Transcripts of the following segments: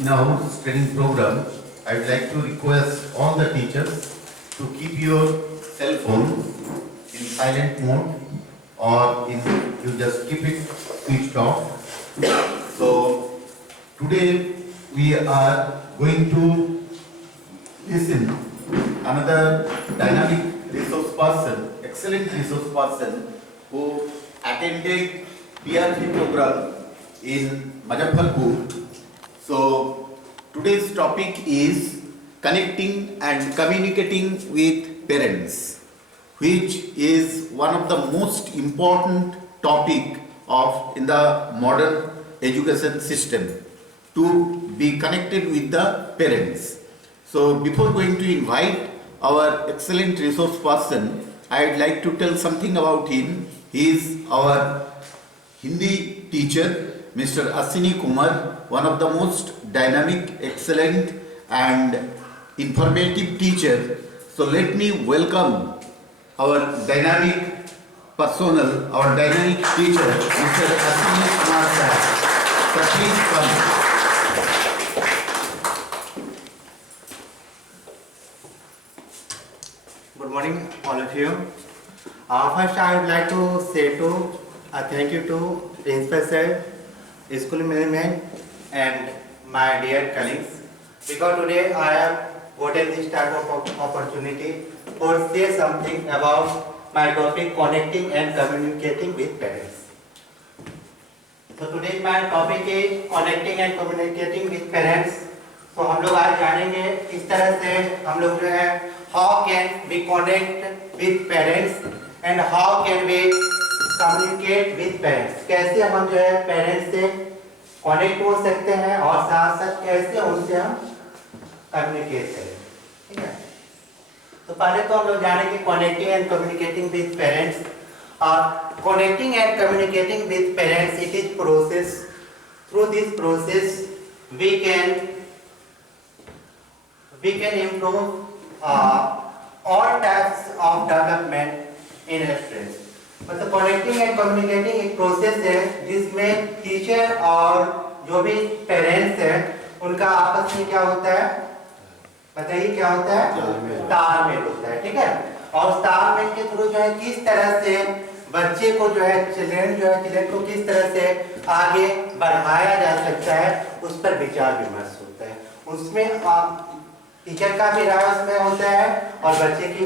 in our training program, I would like to request all the teachers to keep your cell phone in silent mode or in you just keep it switched off. So today we are going to listen another dynamic resource person, excellent resource person who attended PRP program in Muzaffarpur. So today's topic is connecting and communicating with parents, which is one of the most important topic of in the modern education system, to be connected with the parents. So before going to invite our excellent resource person, I would like to tell something about him. He is our Hindi teacher, Mr. Ashwini Kumar, one of the most dynamic, excellent and informative teacher. So let me welcome our dynamic personnel, our dynamic teacher, Mr. Ashwini Kumar sir. So please come. Good morning, all of you. First, I would like to say thank you to Principal Sir, School Management, and my dear colleagues, because today I have gotten this type of opportunity to say something about my topic, connecting and communicating with parents. So today my topic is connecting and communicating with parents. तो हम लोग आज जानेंगे इस तरह से हम लोग जो है how can we connect with parents and how can we communicate with parents, कैसे हम जो है पेरेंट्स से कनेक्ट हो सकते हैं और साथ साथ कैसे उनसे हम कम्युनिकेट करें, ठीक है। तो पहले तो हम लोग जानेंगे connecting and communicating with parents. Connecting and communicating with parents, it is process. Through this process we can improve all types of development in a student. मतलब connecting and communicating एक प्रोसेस है जिसमें टीचर और जो भी parents हैं उनका आपस में क्या होता है, बताइए क्या होता है, तालमेल होता है, ठीक है। और तालमेल के थ्रू जो है किस तरह से बच्चे को जो है चिल्ड्रन को किस तरह से आगे बढ़ाया जा सकता है उस पर विचार विमर्श होता है। उसमें टीचर का भी राय उसमें होता है और बच्चे की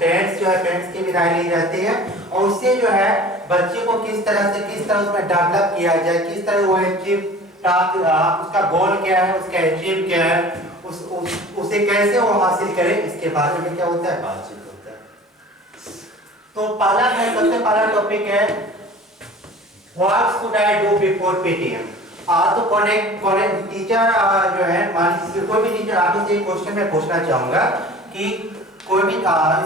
पेरेंट्स की भी राय ली जाती है और उससे जो है बच्चे को किस तरह उसमें डेवलप किया जाए, किस तरह वो अचीव उसका गोल क्या है, उसका अचीव क्या है, उसे कैसे वो हासिल करे, इसके बारे में क्या होता है, बातचीत होता है। तो सबसे पहला टॉपिक है what should I do before PTM. तो कनेक्ट टीचर जो है, मान लीजिए कोई भी टीचर, आप से एक क्वेश्चन मैं पूछना चाहूंगा कि कोई भी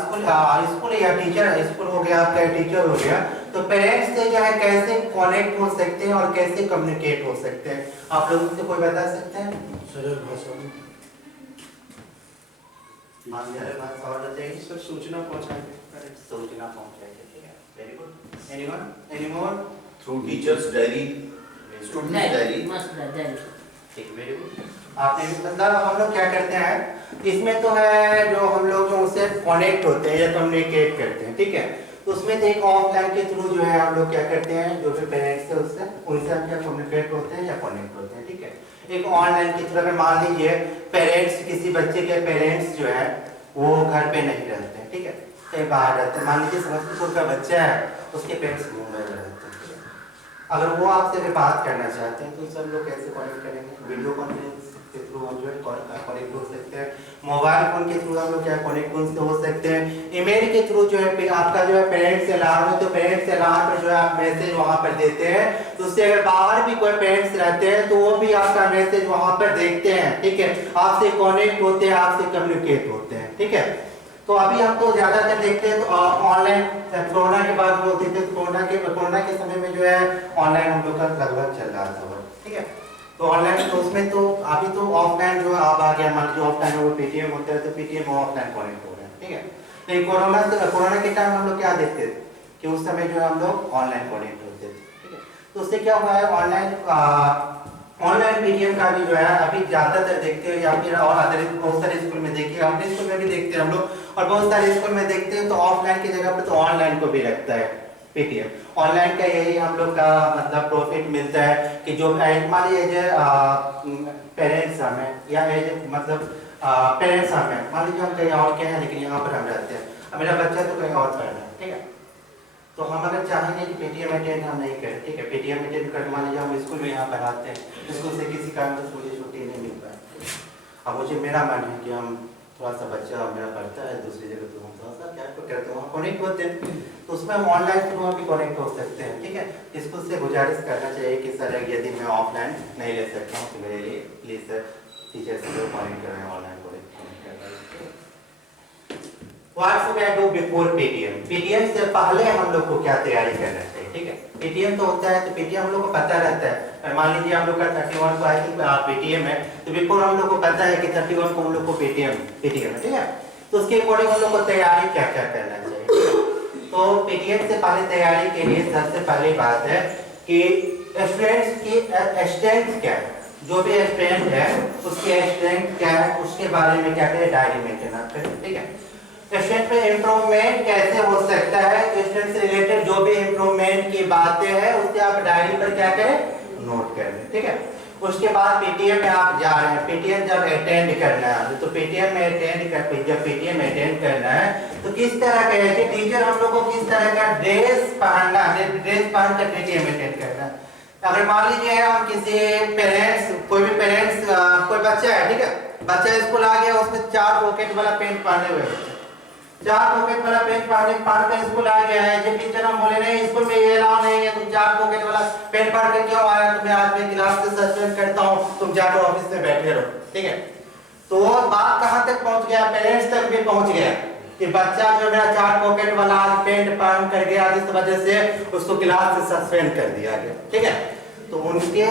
स्कूल या टीचर, स्कूल हो गया आपका, टीचर हो गया, तो पेरेंट्स से जो है कैसे कनेक्ट हो सकते हैं और कैसे कम्युनिकेट हो सकते हैं, आप लोगों से कोई बता सकते हैं? सरल भाषा में सर सूचना पहुंचाएंगे, ठीक है, very good. Anyone Through teachers diary, students diary. ठीक है, वेरी गुड। आपने मतलब हम लोग क्या करते हैं इसमें तो है जो हम लोग जो उससे कनेक्ट होते हैं या कम्युनिकेट करते हैं, ठीक है। तो उसमें तो एक ऑफलाइन के थ्रू जो है हम लोग क्या करते हैं, जो भी पेरेंट्स है उससे उनसे हम क्या कम्युनिकेट होते हैं या कनेक्ट होते हैं, ठीक है। एक ऑनलाइन की थ्रू, अगर मान लीजिए पेरेंट्स, किसी बच्चे के पेरेंट्स जो है वो घर पे नहीं रहते हैं, ठीक है, कहीं बाहर रहते हैं, मान लीजिए समस्तीपुर का बच्चा है, उसके पेरेंट्स मुंबई में रहते हैं, अगर वो आपसे भी बात करना चाहते हैं तो सब लोग कैसे कनेक्ट करेंगे, वीडियो कॉन्फ्रेंस के थ्रू हम जो है कनेक्ट हो सकते हैं, मोबाइल फोन के थ्रू हम लोग क्या कनेक्ट हो सकते हैं, ईमेल के थ्रू जो है आपका जो है पेरेंट्स अलार्म है तो पेरेंट्स अलार्म पर जो है आप मैसेज वहां पर देते हैं, तो उससे अगर बाहर भी कोई पेरेंट्स रहते हैं तो वो भी आपका मैसेज वहां पर देखते हैं, ठीक है, आपसे कनेक्ट होते हैं, आपसे कम्युनिकेट होते हैं, ठीक है। तो अभी हम तो ज्यादातर देखते हैं तो ऑनलाइन, कोरोना के बाद बोलते थे, कोरोना के समय में जो है ऑनलाइन हम लोग का लगभग चल रहा था, ठीक है। तो ऑनलाइन तो उसमें तो अभी तो ऑफलाइन जो अब आ गया, मान लीजिए ऑफलाइन वो पीटीएम होता है तो पीटीएम ऑफलाइन कनेक्ट हो रहे हैं, ठीक है। लेकिन कोरोना के टाइम हम लोग क्या देखते थे कि उस समय जो है हम लोग ऑनलाइन कनेक्ट होते थे, ठीक है। तो उससे क्या हुआ है, ऑनलाइन ऑनलाइन पीटीएम का भी जो है अभी ज़्यादातर देखते हो, या फिर और अदर बहुत सारे स्कूल में देखिए, अपने स्कूल में भी देखते हैं हम लोग, और बहुत सारे स्कूल में देखते हैं तो ऑफलाइन की जगह पे तो ऑनलाइन को भी रखता है पेटीएम। ऑनलाइन का यही हम लोग का मतलब प्रॉफिट मिलता है कि जो मान लीजिए पेरेंट्स हमें या मतलब पेरेंट्स हमें मान लीजिए हम कहीं और के हैं लेकिन यहाँ पर हम रहते हैं, अब मेरा बच्चा तो कहीं और पढ़ रहा है, ठीक है, तो हम अगर चाहेंगे कि पेटीएम अटेंड हम नहीं करें, ठीक है, पेटीएम अटेंड कर मान लीजिए हम स्कूल में यहाँ पढ़ाते हैं, स्कूल से किसी कारण से मुझे छुट्टी नहीं मिल पाए, अब मुझे मेरा मन है कि हम थोड़ा सा बच्चा मेरा पढ़ता है दूसरी जगह, तो हम थोड़ा सा क्या करते हैं कनेक्ट होते हैं, तो उसमें हम ऑनलाइन थ्रू भी कनेक्ट हो सकते हैं, ठीक है। स्कूल से गुजारिश करना चाहिए कि सर यदि मैं ऑफलाइन नहीं ले सकता हूँ तो मेरे लिए प्लीज सर टीचर से कनेक्ट करें, ऑनलाइन कनेक्ट करें। What should I do before Paytm? Paytm से पहले हम लोग को क्या तैयारी करना चाहिए, ठीक है। पेटीएम तो होता है तो पेटीएम हम लोग को पता रहता है, मान लीजिए हम लोग का 31 को आई थिंक पेटीएम है, तो बिफोर हम लोग को पता है कि 31 को हम लोग को पेटीएम है, ठीक है, तो उसके अकॉर्डिंग हम लोग को तैयारी क्या क्या करना चाहिए। तो पेटीएम से पहले तैयारी के लिए सबसे पहली बात है कि स्टूडेंट्स की स्ट्रेंथ क्या है, जो भी स्टूडेंट है उसकी स्ट्रेंथ क्या है उसके बारे में क्या करें, डायरी मेंटेन आप करें, ठीक है। स्टूडेंट में इम्प्रूवमेंट कैसे हो सकता है, स्टूडेंट से रिलेटेड जो भी इम्प्रूवमेंट की बातें हैं उससे आप डायरी पर क्या करें, नोट करें, ठीक है। उसके बाद पेटीएम में आप जा रहे हैं, पेटीएम जब अटेंड करना है तो पेटीएम में जब पेटीएम अटेंड करना है तो किस तरह का है कि टीचर हम लोग को किस तरह का ड्रेस पहनना है, ड्रेस पहन कर पेटीएम अटेंड करना है। अगर मान लीजिए हम किसी पेरेंट्स कोई बच्चा है, ठीक है, बच्चा स्कूल आ गया, उसमें 4 पॉकेट वाला पेंट पहने हुए, 4 पॉकेट वाला पेंट पहन कर स्कूल आ गया है, जब टीचर हम बोले नहीं स्कूल में ये अलाउ नहीं है, तुम 4 पॉकेट वाला पेंट पहन कर क्यों आया, तुम्हें आज मैं क्लास से सस्पेंड करता हूं, तुम जाकर ऑफिस में बैठे रहो, ठीक है। तो वो बात कहां तक पहुंच गया, पेरेंट्स तक भी पहुंच गया कि बच्चा जो मेरा 4 पॉकेट वाला आज पेंट पहन कर गया, इस वजह से उसको क्लास से सस्पेंड कर दिया गया, ठीक है। तो उनके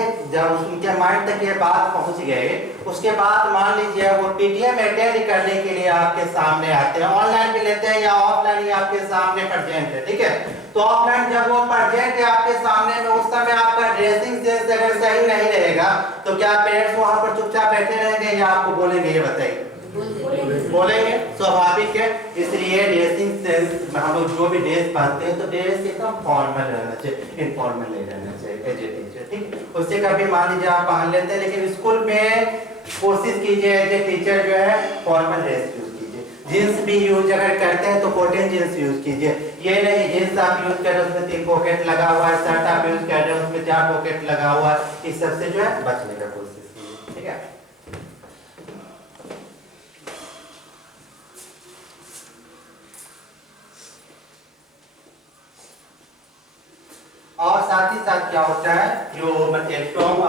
माइंड तक ये बात पहुंच गए, उसके बाद मान लीजिए वो पेटीएम अटेंड करने के लिए आपके सामने आते हैं, ऑनलाइन भी लेते हैं या ऑफलाइन ही आपके सामने प्रेजेंट है, ठीक है। तो ऑफलाइन जब वो प्रेजेंट है आपके सामने में, उस समय आपका ड्रेसिंग सेंस अगर सही नहीं रहेगा तो क्या पेरेंट्स वहां पर चुपचाप बैठे रहेंगे या आपको बोलेंगे, ये बताइए, बोलेंगे, स्वाभाविक है। इसलिए ड्रेसिंग सेंस हम लोग जो भी ड्रेस पहनते हैं तो ड्रेस एकदम फॉर्मल रहना चाहिए, इनफॉर्मल नहीं रहना चाहिए एज ए टीचर, ठीक है। उससे कभी मान लीजिए आप पहन लेते हैं, लेकिन स्कूल में कोशिश कीजिए एज ए टीचर जो है फॉर्मल ड्रेस यूज कीजिए, जींस भी यूज अगर करते हैं तो कॉटन जींस यूज कीजिए, ये नहीं जींस आप यूज कर रहे हैं उसमें 3 पॉकेट लगा हुआ है, शर्ट आप यूज कर रहे हैं उसमें 4 पॉकेट लगा हुआ है, इस सब से जो है बचने का कोशिश कीजिए, ठीक है। और साथ ही साथ क्या होता है जो स्ट्रॉन्ग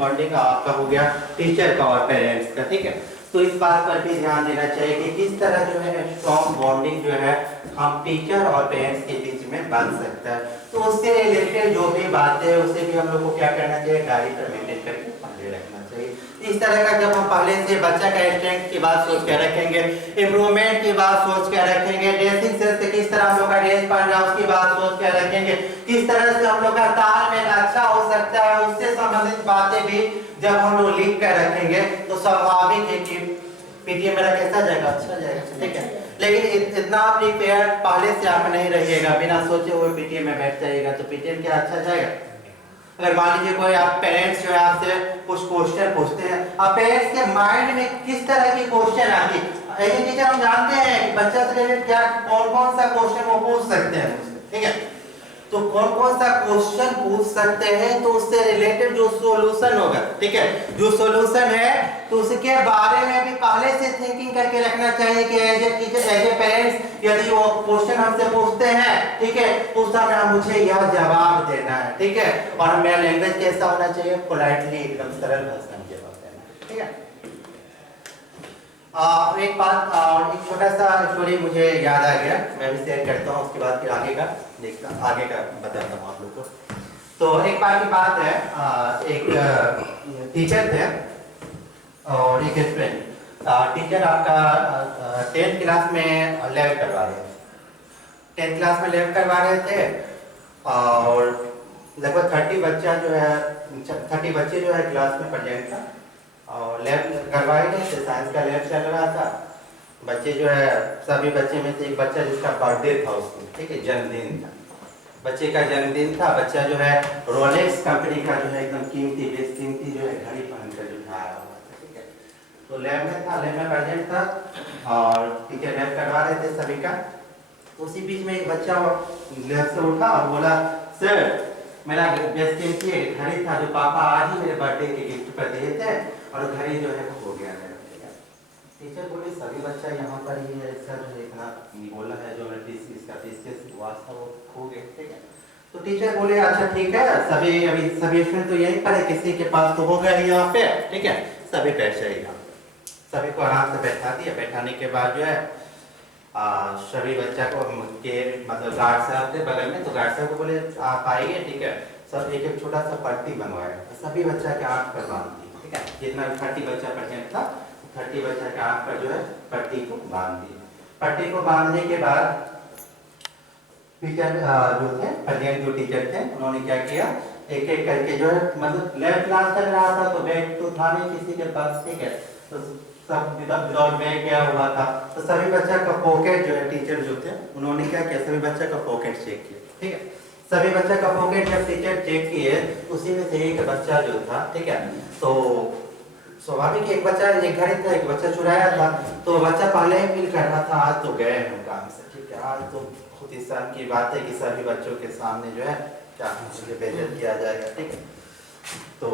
बॉन्डिंग आपका हो गया टीचर का और पेरेंट्स का, ठीक है। तो इस बात पर भी ध्यान देना चाहिए कि किस तरह जो है स्ट्रॉन्ग बॉन्डिंग जो है हम टीचर और पेरेंट्स के बीच में बन सकता है। तो उससे रिलेटेड जो भी बातें है उसे भी हम लोग को क्या करना चाहिए, डायरी पर मेंटेन करके पहले रखना चाहिए। इस तरह का जब हम पहले से बच्चा का स्ट्रेंथ की बात सोच कर रखेंगे, इम्प्रूवमेंट की बात सोच कर रखेंगे, ड्रेसिंग सेंस से किस तरह हम लोग का ड्रेस पहन रहा है उसकी बात सोच कर रखेंगे, किस तरह से हम लोग का तालमेल अच्छा हो सकता है उससे संबंधित बातें भी जब हम लोग लिख कर रखेंगे तो स्वाभाविक है कि पीटीएम मेरा कैसा जाएगा, अच्छा जाएगा, ठीक है। लेकिन इतना प्रिपेयर पहले से आप नहीं रहिएगा, बिना सोचे हुए पीटीएम में बैठ जाइएगा तो पीटीएम क्या अच्छा जाएगा। अगर मान लीजिए कोई आप पेरेंट्स जो है आपसे कुछ क्वेश्चन पूछते हैं, आप पेरेंट्स के माइंड में किस तरह की क्वेश्चन आती है, एज ए टीचर हम जानते हैं कि बच्चा से रिलेटेड क्या कौन सा क्वेश्चन वो पूछ सकते हैं, ठीक है। तो कौन सा क्वेश्चन पूछ सकते हैं तो उससे रिलेटेड जो सॉल्यूशन होगा, ठीक है, जो सॉल्यूशन है तो उसके बारे में भी पहले से थिंकिंग करके रखना चाहिए कि as a teacher as a parents यदि वो क्वेश्चन हमसे पूछते हैं, ठीक है, तो उस समय मुझे यह जवाब देना है, ठीक है। और मेरा लैंग्वेज कैसा होना चाहिए, पोलाइटली एकदम सरल भाषा में जवाब देना, ठीक है। एक बात और एक छोटा सा स्टोरी मुझे याद आ गया, मैं भी शेयर करता हूँ, उसके बाद फिर आगे का बताता हूँ आप लोग को। तो एक बार की बात है, एक टीचर थे और एक स्टूडेंट। टीचर आपका 10th क्लास में लैब करवा रहे थे, 10th क्लास में लैब करवा रहे थे और लगभग 30 बच्चा जो है 30 बच्चे जो है क्लास में प्रेजेंट था और लैब करवाए गए थे, साइंस का लैब चल रहा था। बच्चे जो है सभी बच्चे में से एक बच्चा जिसका बर्थडे था उसको, ठीक है, जन्मदिन था, बच्चे का जन्मदिन था। बच्चा जो है रोलेक्स कंपनी का जो है एकदम कीमती बेशकीमती जो है घड़ी पहनकर जो है आया हुआ था, ठीक है। तो लैब में था, लैब में प्रेजेंट था और टीचर लैब करवा रहे थे सभी का। उसी बीच में एक बच्चा लैब से उठा और बोला, सर मेरा बेशकीमती घड़ी था जो पापा आज ही मेरे बर्थडे के गिफ्ट पर दिए थे और घड़ी जो है खो गया है। टीचर बोले सभी बच्चा यहाँ पर ही है, सर जो इतना बोला है जो इसका वास्ता वो खो गया, ठीक है। तो टीचर बोले अच्छा ठीक है, सभी स्टूडेंट तो यही पर है, किसी के पास तो होगा यहाँ पे, ठीक है, सभी बैठ जाइएगा। सभी को आराम से बैठा दिया। बैठाने के बाद जो है सभी बच्चा को के मतलब गार्ड साहब थे बगल में, तो गार्ड साहब को बोले आप आइए, ठीक है। सब एक एक छोटा सा पट्टी बनवाया, सभी बच्चा के आँख पर बांध दी, ठीक है। जितना 30 बच्चा प्रेजेंट था 30 बच्चा के आँख पर जो है पट्टी को बांध दी। पट्टी को बांधने के बाद टीचर जो थे प्रेजेंट जो टीचर थे उन्होंने क्या किया, एक एक करके जो है मतलब लैब क्लास चल रहा था तो बैग तो था नहीं किसी के पास, ठीक है। तो सब विदाउट बैग गया हुआ था। तो सभी बच्चा का पॉकेट जो है टीचर जो थे उन्होंने क्या किया, सभी बच्चा का पॉकेट चेक किया, ठीक है। सभी बच्चा का पॉकेट जब टीचर चेक किए उसी में से एक बच्चा जो था, ठीक है, तो स्वाभाविक एक बच्चा एक घड़ी था, एक बच्चा चुराया था। तो बच्चा पहले ही फील कर रहा था आज तो गए हैं काम से, ठीक है, आज तो खुद ही शान की बात है कि सभी बच्चों के सामने जो है क्या मुझे बेइज्जत किया जाएगा, ठीक है। तो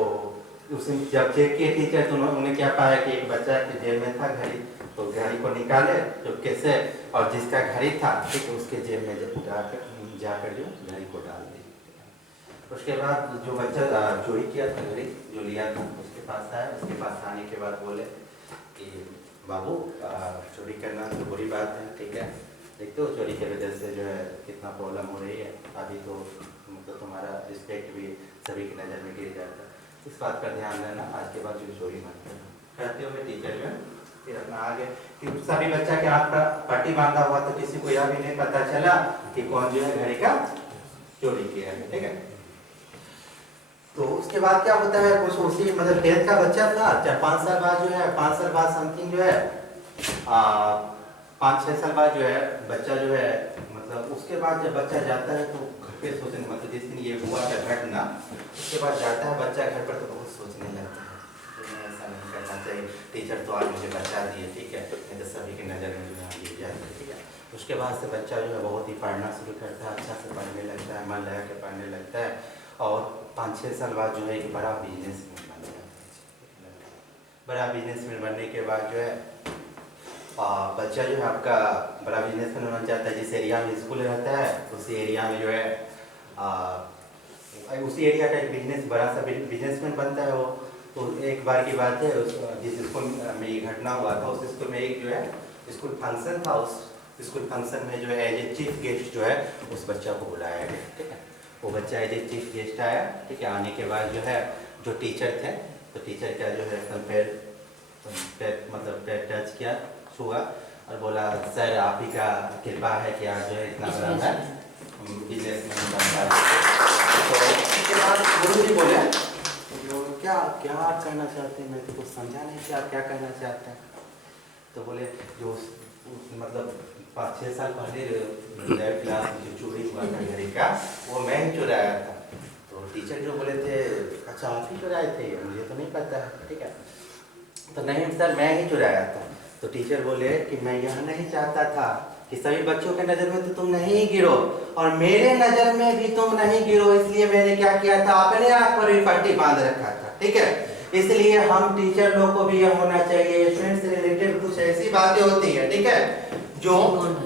उसने जब चेक किए टीचर तो उन्होंने क्या पाया कि एक बच्चा के जेब में था घड़ी, तो घड़ी को निकाले चुपके से और जिसका घड़ी था ठीक है उसके जेब में जाकर जो घड़ी को डाल दी। उसके बाद जो बच्चा चोरी किया था घड़ी जो लिया था उसके पास आया, उसके पास आने के बाद बोले कि बाबू चोरी करना तो बुरी बात है, ठीक है, देखते हो चोरी की वजह से जो है कितना प्रॉब्लम हो रही है, अभी तो मतलब तुम्हारा रिस्पेक्ट भी सभी की नज़र में गिर जाता है, इस बात का ध्यान रहना, आज के बाद जो चोरी मत करना। कहते हुए टीचर जो फिर अपना आगे कि सभी बच्चा के हाथ पर पट्टी बांधा हुआ तो किसी को यह भी नहीं पता चला कि कौन जो है घड़ी का चोरी किया है, ठीक है। तो उसके बाद क्या होता है, कुछ उसी मतलब 10th का बच्चा था, 4-5 साल बाद जो है 5 साल बाद समथिंग जो है 5-6 साल बाद जो है बच्चा जो है मतलब उसके बाद जब बच्चा जाता है तो घर पे सोचने मतलब जिस दिन ये हुआ था घटना उसके बाद जाता है बच्चा घर पर तो बहुत सोचने लगता है ऐसा नहीं करना चाहिए, टीचर तो आज मुझे बचा दिए, ठीक है, नहीं तो सभी की नज़र में जो है गिर जाते, ठीक है। उसके बाद से बच्चा जो है बहुत ही पढ़ना शुरू करता है, अच्छा से पढ़ने लगता है, मन लगा के पढ़ने लगता है और 5-6 साल बाद जो है एक बड़ा बिजनेसमैन बन जाता है। बड़ा बिजनेसमैन बनने के बाद जो है बच्चा जो है आपका बड़ा बिजनेसमैन बन जाता है। जिस एरिया में स्कूल रहता है उसी एरिया में जो है उसी एरिया का एक बिजनेस बड़ा सा बिजनेसमैन बनता है वो। तो एक बार की बात है जिस स्कूल में ये घटना हुआ था उस स्कूल में एक जो है स्कूल फंक्शन था, उस स्कूल फंक्शन में जो है एज ए चीफ गेस्ट जो है उस बच्चा को बुलाया गया, ठीक है। वो बच्चा एज ए चीफ गेस्ट आया, ठीक है। आने के बाद जो है जो टीचर थे तो टीचर का जो है एकदम पैर टच किया, छुआ और बोला सर आप ही का कृपा है कि आज जो है इतना बड़ा बिजनेसमैन बन पाया। तो उसके बाद गुरु जी बोले क्या क्या आप कहना चाहते हैं, मैं तो कुछ समझा नहीं कि आप क्या कहना चाहते हैं। तो बोले जो मतलब 5-6 साल पहले लैब क्लास में जो चोरी हुआ था घड़ी का वो मैं ही चुराया था। तो टीचर जो बोले थे अच्छा आप ही चुराए थे, मुझे तो नहीं पता है, ठीक है। तो नहीं सर मैं ही चुराया था। तो टीचर बोले कि मैं यह नहीं चाहता था कि सभी बच्चों के नज़र में तो तुम नहीं गिरो और मेरे नज़र में भी तुम नहीं गिरो, इसलिए मैंने क्या किया था अपने आँख पर भी पट्टी बांध रखा था, ठीक है। इसलिए हम टीचर लोग को भी यह होना चाहिए, स्टूडेंट से रिलेटेड कुछ ऐसी बातें होती है, ठीक है, जो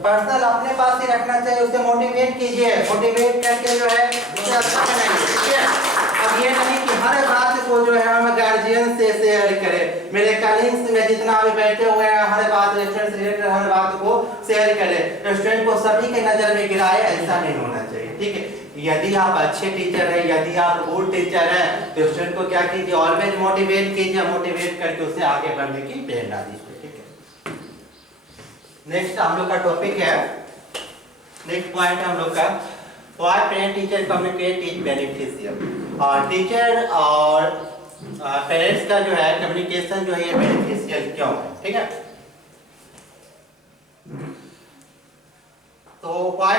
पर्सनल अपने पास ही रखना चाहिए, उसे मोटिवेट कीजिए, मोटिवेट करके जो है उसे अच्छा बनाइए, ठीक है। अब ये नहीं कि हर बात को जो है हम गार्जियन से शेयर करें, मेरे कलीग्स में जितना भी बैठे हुए हैं हर बात स्टूडेंट से रिलेटेड हर बात को शेयर करें, स्टूडेंट को सभी के नज़र में गिराए, ऐसा नहीं होना चाहिए, ठीक है। यदि आप अच्छे टीचर हैं, यदि आप गुड टीचर हैं तो स्टूडेंट को क्या कीजिए ऑलवेज मोटिवेट कीजिए, मोटिवेट करके उसे आगे बढ़ने की प्रेरणा दीजिए, ठीक है। नेक्स्ट हम लोग का टॉपिक है, नेक्स्ट पॉइंट है हम लोग का why parent teacher communicate is beneficial. और टीचर और पेरेंट्स का जो है कम्युनिकेशन जो है ये बेनिफिशियल क्यों है, ठीक है। तो why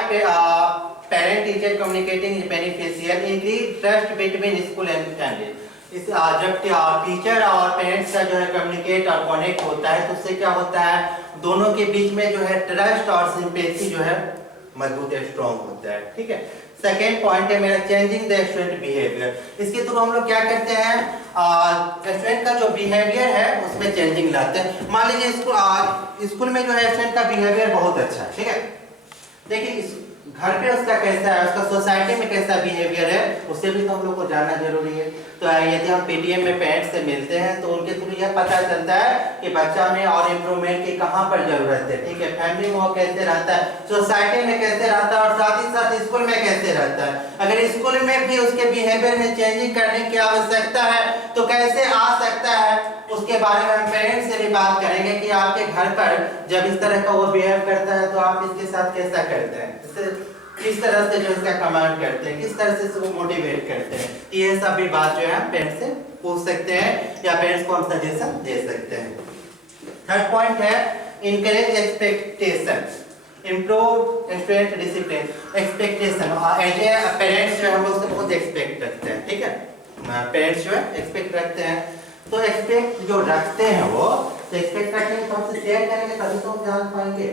parent teacher communicating is beneficial, increase trust between school and family. इस जब टीचर और पेरेंट्स का जो है कम्युनिकेट और कनेक्ट होता है तो उससे क्या होता है, दोनों के बीच में जो है ट्रस्ट और सिंपैथी जो है मजबूत स्ट्रॉन्ग होता है, ठीक है। सेकेंड पॉइंट है मेरा चेंजिंग द स्टूडेंट बिहेवियर। इसके थ्रू हम लोग क्या करते हैं, स्टूडेंट का जो बिहेवियर है उसमें चेंजिंग लाते हैं। मान लीजिए स्कूल में जो है स्टूडेंट का बिहेवियर बहुत अच्छा है, ठीक है। देखिए घर पे उसका कैसा है, उसका सोसाइटी में कैसा बिहेवियर है, उससे भी तो हम लोग को जानना जरूरी है। तो यदि हम पीटीएम में पेरेंट्स से मिलते हैं तो उनके थ्रू यह पता चलता है कि बच्चा में और इम्प्रूवमेंट की कहाँ पर जरूरत है, ठीक है। फैमिली में वो कैसे रहता है, सोसाइटी में कैसे रहता है और साथ ही साथ स्कूल में कैसे रहता है। अगर स्कूल में भी उसके बिहेवियर में चेंजिंग करने की आवश्यकता है तो कैसे आ सकता है, उसके बारे में हम पेरेंट्स से भी बात करेंगे कि आपके घर पर जब इस तरह का वो बिहेव करता है तो आप इसके साथ कैसा करते हैं, किस तरह से जो इसका कमांड करते हैं, किस तरह से इसको मोटिवेट करते हैं। ये सब भी बात जो है पेरेंट्स से पूछ सकते हैं या पेरेंट्स को हम सजेशन दे सकते हैं। थर्ड पॉइंट है encourage expectation, improve student discipline. Expectation as a parents जो हम लोग से बहुत एक्सपेक्ट रखते हैं, ठीक है। पेरेंट्स जो है एक्सपेक्ट रखते हैं, तो एक्सपेक्ट जो रखते हैं वो तो एक्सपेक्ट रखेंगे तो हमसे शेयर करेंगे तभी तो हम जान पाएंगे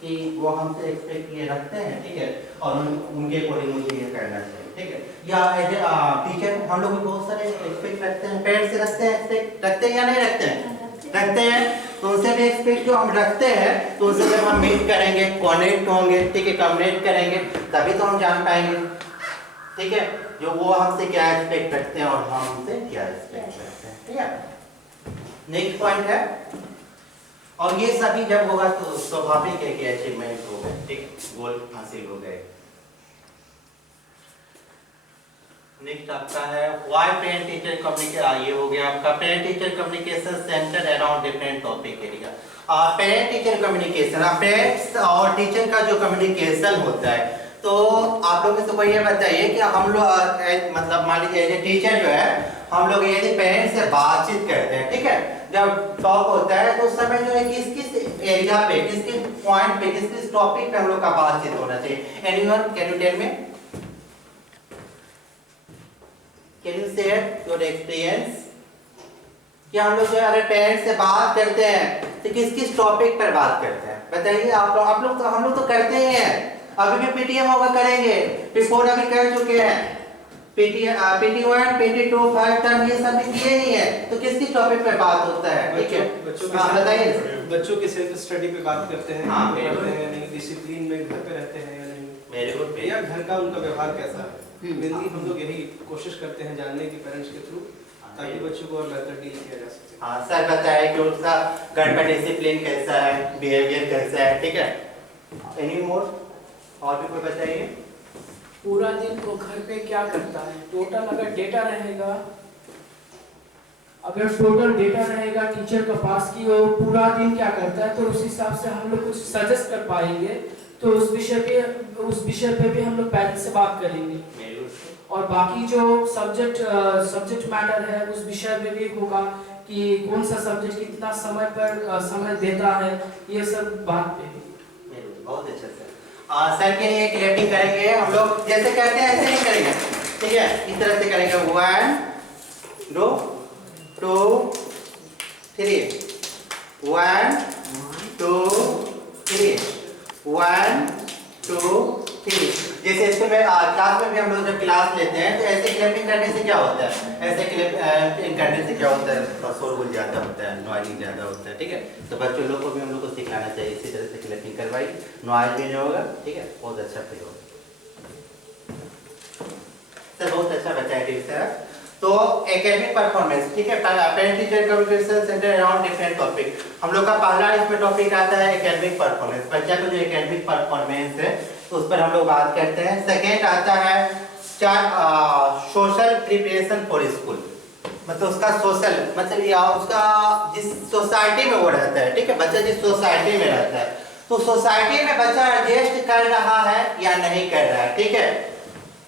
कि वो हमसे एक्सपेक्ट ये रखते हैं, ठीक है। और उनके अकॉर्डिंग मुझे ये करना चाहिए, ठीक है। या एज ए टीचर हम लोग भी बहुत सारे एक्सपेक्ट रखते हैं, पेरेंट्स से रखते हैं, एक्सपेक्ट रखते हैं या नहीं रखते हैं, रखते हैं। तो उनसे भी एक्सपेक्ट जो हम रखते हैं तो उनसे जब हम मीट करेंगे, कनेक्ट होंगे, ठीक है, कम्युनिकेट करेंगे तभी तो हम जान पाएंगे, ठीक है, जो वो हमसे क्या एक्सपेक्ट रखते हैं और हम उनसे क्या एक्सपेक्ट रखते हैं, ठीक है। नेक्स्ट पॉइंट है, और ये सभी जब होगा तो स्वाभाविक है कि अचीवमेंट हो गए, ठीक, गोल हासिल हो गए। नेक्स्ट आपका है व्हाई पेरेंट टीचर कम्युनिकेशन, ये हो गया आपका parent teacher communication centre around different topic area. Parent teacher communication, parents और टीचर का जो कम्युनिकेशन होता है, तो आप लोग से कोई ये बताइए कि हम लोग मतलब मान लीजिए टीचर जो है हम लोग यदि पेरेंट्स से बातचीत करते हैं, ठीक है, जब टॉक होता है तो उस समय जो है किस किस एरिया पे, किस किस पॉइंट पे, किस किस टॉपिक पे हम लोग का बातचीत होना चाहिए। Anyone can you tell me, can you share your experience कि हम लोग जो अगर पेरेंट्स से बात करते हैं तो किस किस टॉपिक पर बात करते हैं, बताइए आप लोग तो हम लोग तो करते ही हैं, अभी भी पीटीएम होगा करेंगे, बिफोर अभी कर चुके हैं, PT1, PT2, 5 टर्म ये सब भी किए ही है, तो किस किस टॉपिक पे बात होता है, ठीक है। बताइए, बच्चों की सेल्फ स्टडी पे बात करते हैं, हाँ, पढ़ते हैं नहीं, डिसिप्लिन में घर पे रहते हैं या नहीं, वेरी गुड, या घर का उनका व्यवहार कैसा है। मेनली हम लोग यही कोशिश करते हैं जानने की पेरेंट्स के थ्रू, ताकि बच्चों को और बेहतर डील किया जा सके। हाँ सर बताए कि उनका घर पर डिसिप्लिन कैसा है, बिहेवियर कैसा है, ठीक है। एनी मोर, और भी कोई बताइए। पूरा दिन वो घर पे क्या करता है, टोटल अगर डेटा रहेगा, अगर टोटल डेटा रहेगा टीचर के पास कि वो पूरा दिन क्या करता है, तो उस हिसाब से हम लोग कुछ सजेस्ट कर पाएंगे, तो उस विषय पे भी हम लोग पेरेंट्स से बात करेंगे। और बाकी जो सब्जेक्ट मैटर है उस विषय में भी होगा कि कौन सा सब्जेक्ट कितना समय देता है, ये सब बात पे। बहुत अच्छा सर। सर के लिए क्लैपिंग करेंगे हम लोग, जैसे कहते हैं ऐसे नहीं करेंगे, ठीक है, इस तरह से करेंगे। 1 2 3, 1 2 3, 1 2 3। जैसे इसमें क्लास में भी हम लोग जब क्लास लेते हैं तो ऐसे क्लैपिंग करने से क्या होता है, ऐसे क्लैपिंग करने से क्या होता है, शोरगुल ज़्यादा होता है, नॉइजिंग ज़्यादा होता है, ठीक है। तो बच्चों लोग को भी हम लोग को सिखाना चाहिए इसी तरह से क्लैपिंग करवाइए, नॉइज भी नहीं होगा, ठीक है, बहुत अच्छा फील होगा। सर बहुत अच्छा बताया टीचर। तो एकेडमिक परफॉर्मेंस, ठीक है, parent teacher communication centre around different topic. हम लोग का पहला इसमें टॉपिक आता है एकेडमिक परफॉर्मेंस, बच्चा का जो एकेडमिक परफॉर्मेंस है तो उस पर हम लोग बात करते हैं। सेकेंड आता है सोशल प्रिपरेशन फॉर स्कूल, मतलब उसका सोशल मतलब या उसका जिस सोसाइटी में वो रहता है, ठीक है, बच्चा जिस सोसाइटी में रहता है तो सोसाइटी में बच्चा एडजस्ट कर रहा है या नहीं कर रहा है, ठीक है।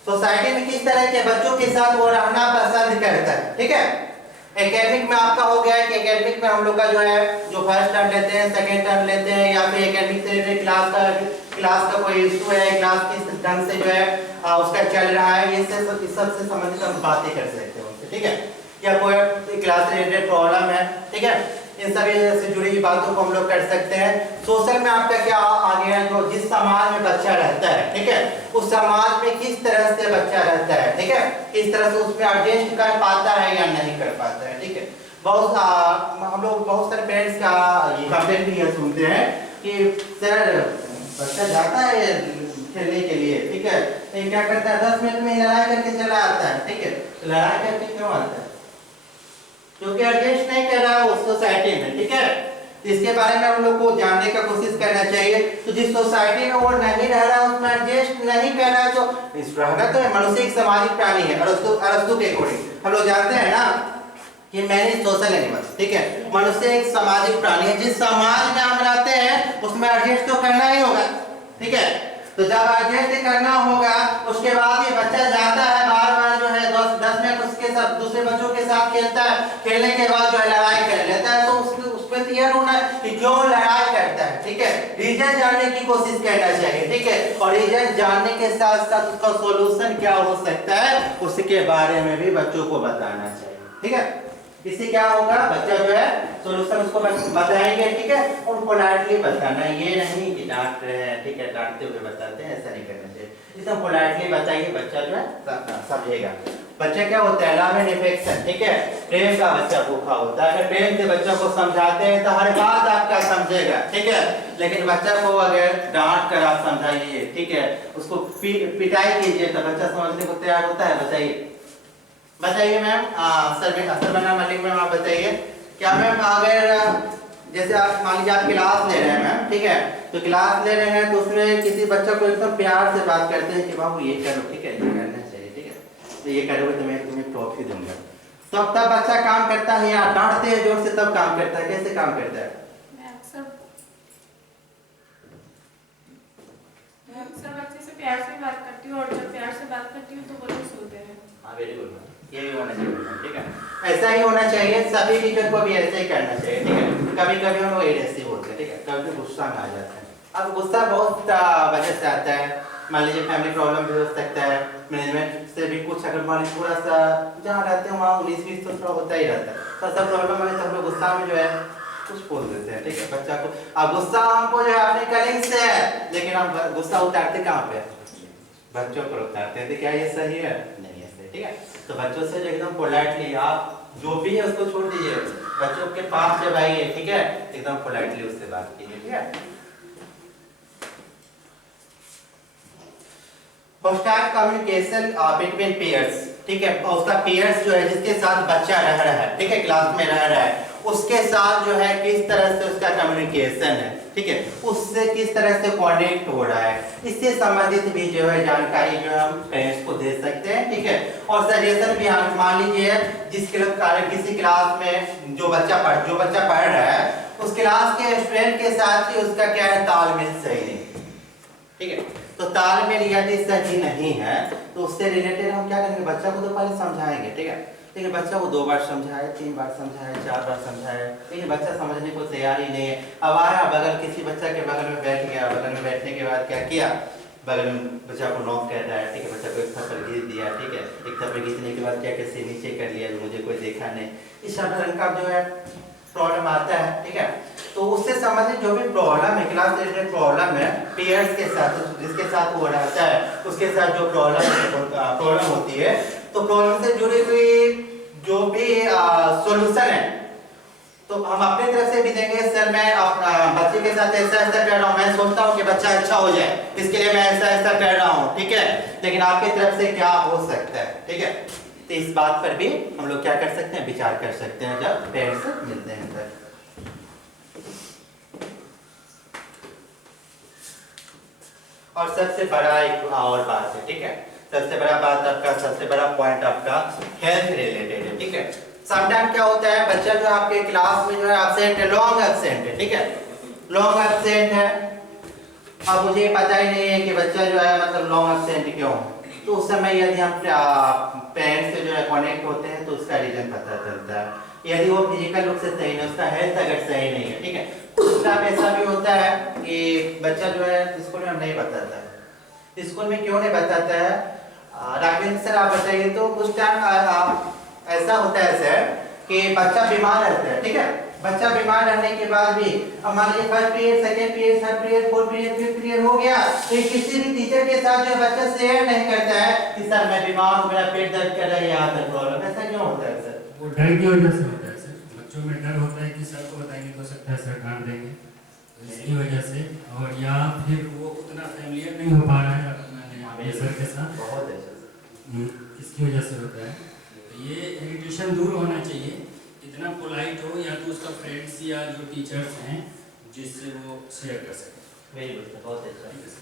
सोसाइटी में किस तरह के बच्चों के साथ वो रहना पसंद करता है, ठीक है। एकेडमिक में आपका हो गया कि एकेडमिक में हम लोग का जो है जो फर्स्ट टर्म लेते हैं, सेकंड टर्म लेते हैं, या फिर एकेडमिक से रिलेटेड क्लास का कोई इशू है, क्लास किस ढंग से जो है उसका चल रहा है, ये सब से संबंधित हम बातें कर सकते हैं उससे, ठीक है। या कोई क्लास से रिलेटेड प्रॉब्लम है, ठीक है, इन सभी से जुड़ी हुई बातों को हम लोग कर सकते हैं। सोशल में आपका क्या आ गया है, जो जिस समाज में बच्चा रहता है, ठीक है, उस समाज में किस तरह से बच्चा रहता है, ठीक है, किस तरह से उसमें एडजस्ट कर पाता है या नहीं कर पाता है, ठीक है। हम लोग बहुत सारे पेरेंट्स का ये कंप्लेंट भी ये सुनते हैं कि सर बच्चा जाता है खेलने के लिए, ठीक है, तो क्या करता है 10 मिनट में लड़ाई करके चला आता है, ठीक है। लड़ाई करके क्यों आता है? क्योंकि एडजस्ट नहीं कर रहा है उस सोसाइटी में, ठीक है। इसके बारे में हम लोग को जानने का कोशिश करना चाहिए। तो जिस सोसाइटी में वो नहीं रह रहा है उसमें एडजस्ट नहीं कर रहा है, तो रहना तो मनुष्य एक सामाजिक प्राणी है। अरस्तु के अकॉर्डिंग हम लोग जानते हैं ना कि मैन इज सोशल एनिमल, ठीक है। मनुष्य एक सामाजिक प्राणी है। जिस समाज में हम रहते हैं उसमें एडजस्ट तो करना ही होगा, ठीक है। तो जब एडजस्ट करना होगा उसके बाद ये बच्चा जाता है बार-बार जो है 10 मिनट उसके साथ दूसरे बच्चों के साथ खेलता है, खेलने के बाद जो है लड़ाई कर लेता है, तो उसमें क्लियर होना है कि क्यों लड़ाई करता है, ठीक है। रीजन जानने की कोशिश करना चाहिए, ठीक है। और रीजन जानने के साथ साथ उसका सॉल्यूशन क्या हो सकता है उसके बारे में भी बच्चों को बताना चाहिए, ठीक है। इससे क्या होगा, बच्चा जो है सॉल्यूशन उसको बताएंगे, ठीक है। और पोलाइटली बताना, ये नहीं कि डांट रहे हैं, ठीक है, डांटते हुए बताते हैं, ऐसा नहीं करना चाहिए। इसे पोलाइटली बताइए, बच्चा जो है समझेगा। बच्चा क्या होता है, लव एंड अफेक्शन, ठीक है, प्रेम का बच्चा भूखा होता है। अगर प्रेम से बच्चा को समझाते हैं तो हर बात आपका समझेगा, ठीक है। लेकिन बच्चा को अगर डांट कर आप समझाइए, ठीक है, उसको पिटाई कीजिए तो बच्चा समझने को तैयार होता है? बताइए मैम। सरबना मलिक मैम आप बताइए, क्या मैम अगर जैसे आप मान लीजिए आप क्लास ले रहे हैं मैम, ठीक है, तो क्लास ले रहे हैं तो उसमें किसी बच्चा को एकदम प्यार से बात करते हैं कि बाबू ये करो, ठीक है, ये करना चाहिए, ठीक है, तो ये करोगे तो मैं तुम्हें ट्रॉफी दूंगा, तो तब बच्चा काम करता है या डांटते हैं जोर से तब काम करता है? कैसे काम करता है? मैं अक्सर बच्चे से प्यार से बात करती हूँ, और जब प्यार से बात करती हूँ तो वो लोग सोते हैं। हाँ, वेरी गुड, ये भी होना चाहिए, ठीक है। ऐसा ही होना चाहिए, सभी टीचर को भी ऐसे ही करना चाहिए, ठीक है। कभी कभी हम लोग एग्रेसिव होते हैं, ठीक है, कभी गुस्सा में आ जाते हैं। अब गुस्सा बहुत वजह से आता है, मान लीजिए फैमिली प्रॉब्लम भी हो सकता है, मैनेजमेंट से भी कुछ, अगर मान लीजिए थोड़ा सा जहाँ रहते हैं वहाँ 19-20 तो थोड़ा होता ही रहता है, तो सब प्रॉब्लम है तो हम लोग गुस्सा में जो है कुछ बोल देते हैं, ठीक है, बच्चा को। अब गुस्सा हमको जो है अपने कलीग से है, लेकिन हम गुस्सा उतारते कहाँ पे? बच्चों पर उतारते हैं, तो क्या ये सही है? नहीं है सही, ठीक है। तो बच्चों से एकदम पोलाइटली, आप जो भी है उसको छोड़ दीजिए, बच्चों के पास जब आइए, ठीक है, एकदम पोलाइटली उससे बात कीजिए, ठीक है। स्टार्ट कम्युनिकेशन बिटवीन पेयर्स, ठीक है, और उसका पेयर्स जो है जिसके साथ बच्चा रह रहा है, ठीक है, क्लास में रह रहा है, उसके साथ जो है किस तरह से उसका कम्युनिकेशन है, ठीक है, उससे किस तरह से कनेक्ट हो रहा है, इससे संबंधित भी जो है जानकारी जो हम पेरेंट्स को दे सकते हैं, ठीक है। और सजेशन भी हम मान लीजिए किसी क्लास में जो बच्चा पढ़ रहा है उस क्लास के स्टूडेंट के साथ ही उसका क्या है, तालमेल सही नहीं, ठीक है। तो तालमेल यदि सही नहीं है तो उससे रिलेटेड हम क्या करेंगे, बच्चा को तो पहले समझाएंगे, ठीक है, लेकिन बच्चा को 2 बार समझाए, 3 बार समझाए, 4 बार समझाए, लेकिन बच्चा समझने को तैयार ही नहीं है। अब आया बगल किसी बच्चा के बगल में बैठ गया, बगल में बैठने के बाद क्या किया, बगल में बच्चा को नॉक कर रहा है, ठीक है, बच्चा को एक थप्पड़ घींच दिया, ठीक है, एक थप्पड़ घींचने के बाद क्या कैसे नीचे कर लिया, मुझे कोई देखा नहीं, इस तरह का जो है प्रॉब्लम आता है, ठीक है। तो उससे संबंधित जो भी प्रॉब्लम है, क्लास रिलेटेड प्रॉब्लम है, पेयर्स के साथ जिसके साथ वो रहता है उसके साथ जो प्रॉब्लम होती है, तो प्रॉब्लम से जुड़ी हुई जो भी सॉल्यूशन है तो हम अपनी तरफ से भी देंगे। सर मैं बच्चे के साथ ऐसा कर रहा हूँ, मैं सोचता हूँ कि बच्चा अच्छा हो जाए, इसके लिए मैं ऐसा कर रहा हूँ, ठीक है, लेकिन आपकी तरफ से क्या हो सकता है, ठीक है। तो इस बात पर भी हम लोग क्या कर सकते हैं, विचार कर सकते हैं जब पेरेंट्स से मिलते हैं सर। और सबसे बड़ा एक और बात है, ठीक है, सबसे बड़ा बात आपका, सबसे बड़ा पॉइंट आपका हेल्थ रिलेटेड है, ठीक है। समटाइम क्या होता है, बच्चा जो आपके क्लास में जो है एब्सेंट है, लॉन्ग एब्सेंट है, ठीक है, लॉन्ग एब्सेंट है। अब मुझे पता ही नहीं है कि बच्चा जो है मतलब लॉन्ग एब्सेंट क्यों, तो तो उस समय यदि हम पेरेंट्स से जो है कनेक्ट होते हैं तो उसका रीजन पता चलता है। यदि वो फिजिकल रूप से सही नहीं, उसका हेल्थ अगर सही नहीं है, ठीक है। कुछ टाइम ऐसा भी होता है कि बच्चा जो है स्कूल में हम नहीं बताता है। स्कूल में क्यों नहीं बताता है, राघवेंद्र सर आप बताइए। तो कुछ टाइम ऐसा होता है सर कि बच्चा बीमार रहता है, ठीक है। बच्चा बीमार रहने के बाद भी अब मान लीजिए first period, second period, third period, fourth period, fifth period हो गया, तो किसी भी टीचर के साथ जो बच्चा शेयर नहीं करता है कि सर मैं बीमार हूं, मेरा पेट दर्द कर रहा है, यहाँ तक प्रॉब्लम। ऐसा क्यों होता है सर? वो डर की वजह से होता है सर। बच्चों में डर होता है कि सर को बताएंगे तो सकता है सर डांट देंगे, तो इसकी वजह से। और या फिर वो उतना फैमिलियर नहीं हो पा रहा है अपने सर के साथ, बहुत अच्छा। इसकी वजह से होता है। तो ये इरिटेशन दूर होना चाहिए, इतना पोलाइट हो, या तो उसका फ्रेंड्स या जो टीचर्स हैं जिससे वो शेयर कर सके। वेरी गुड, बहुत अच्छा। ठीक है सर।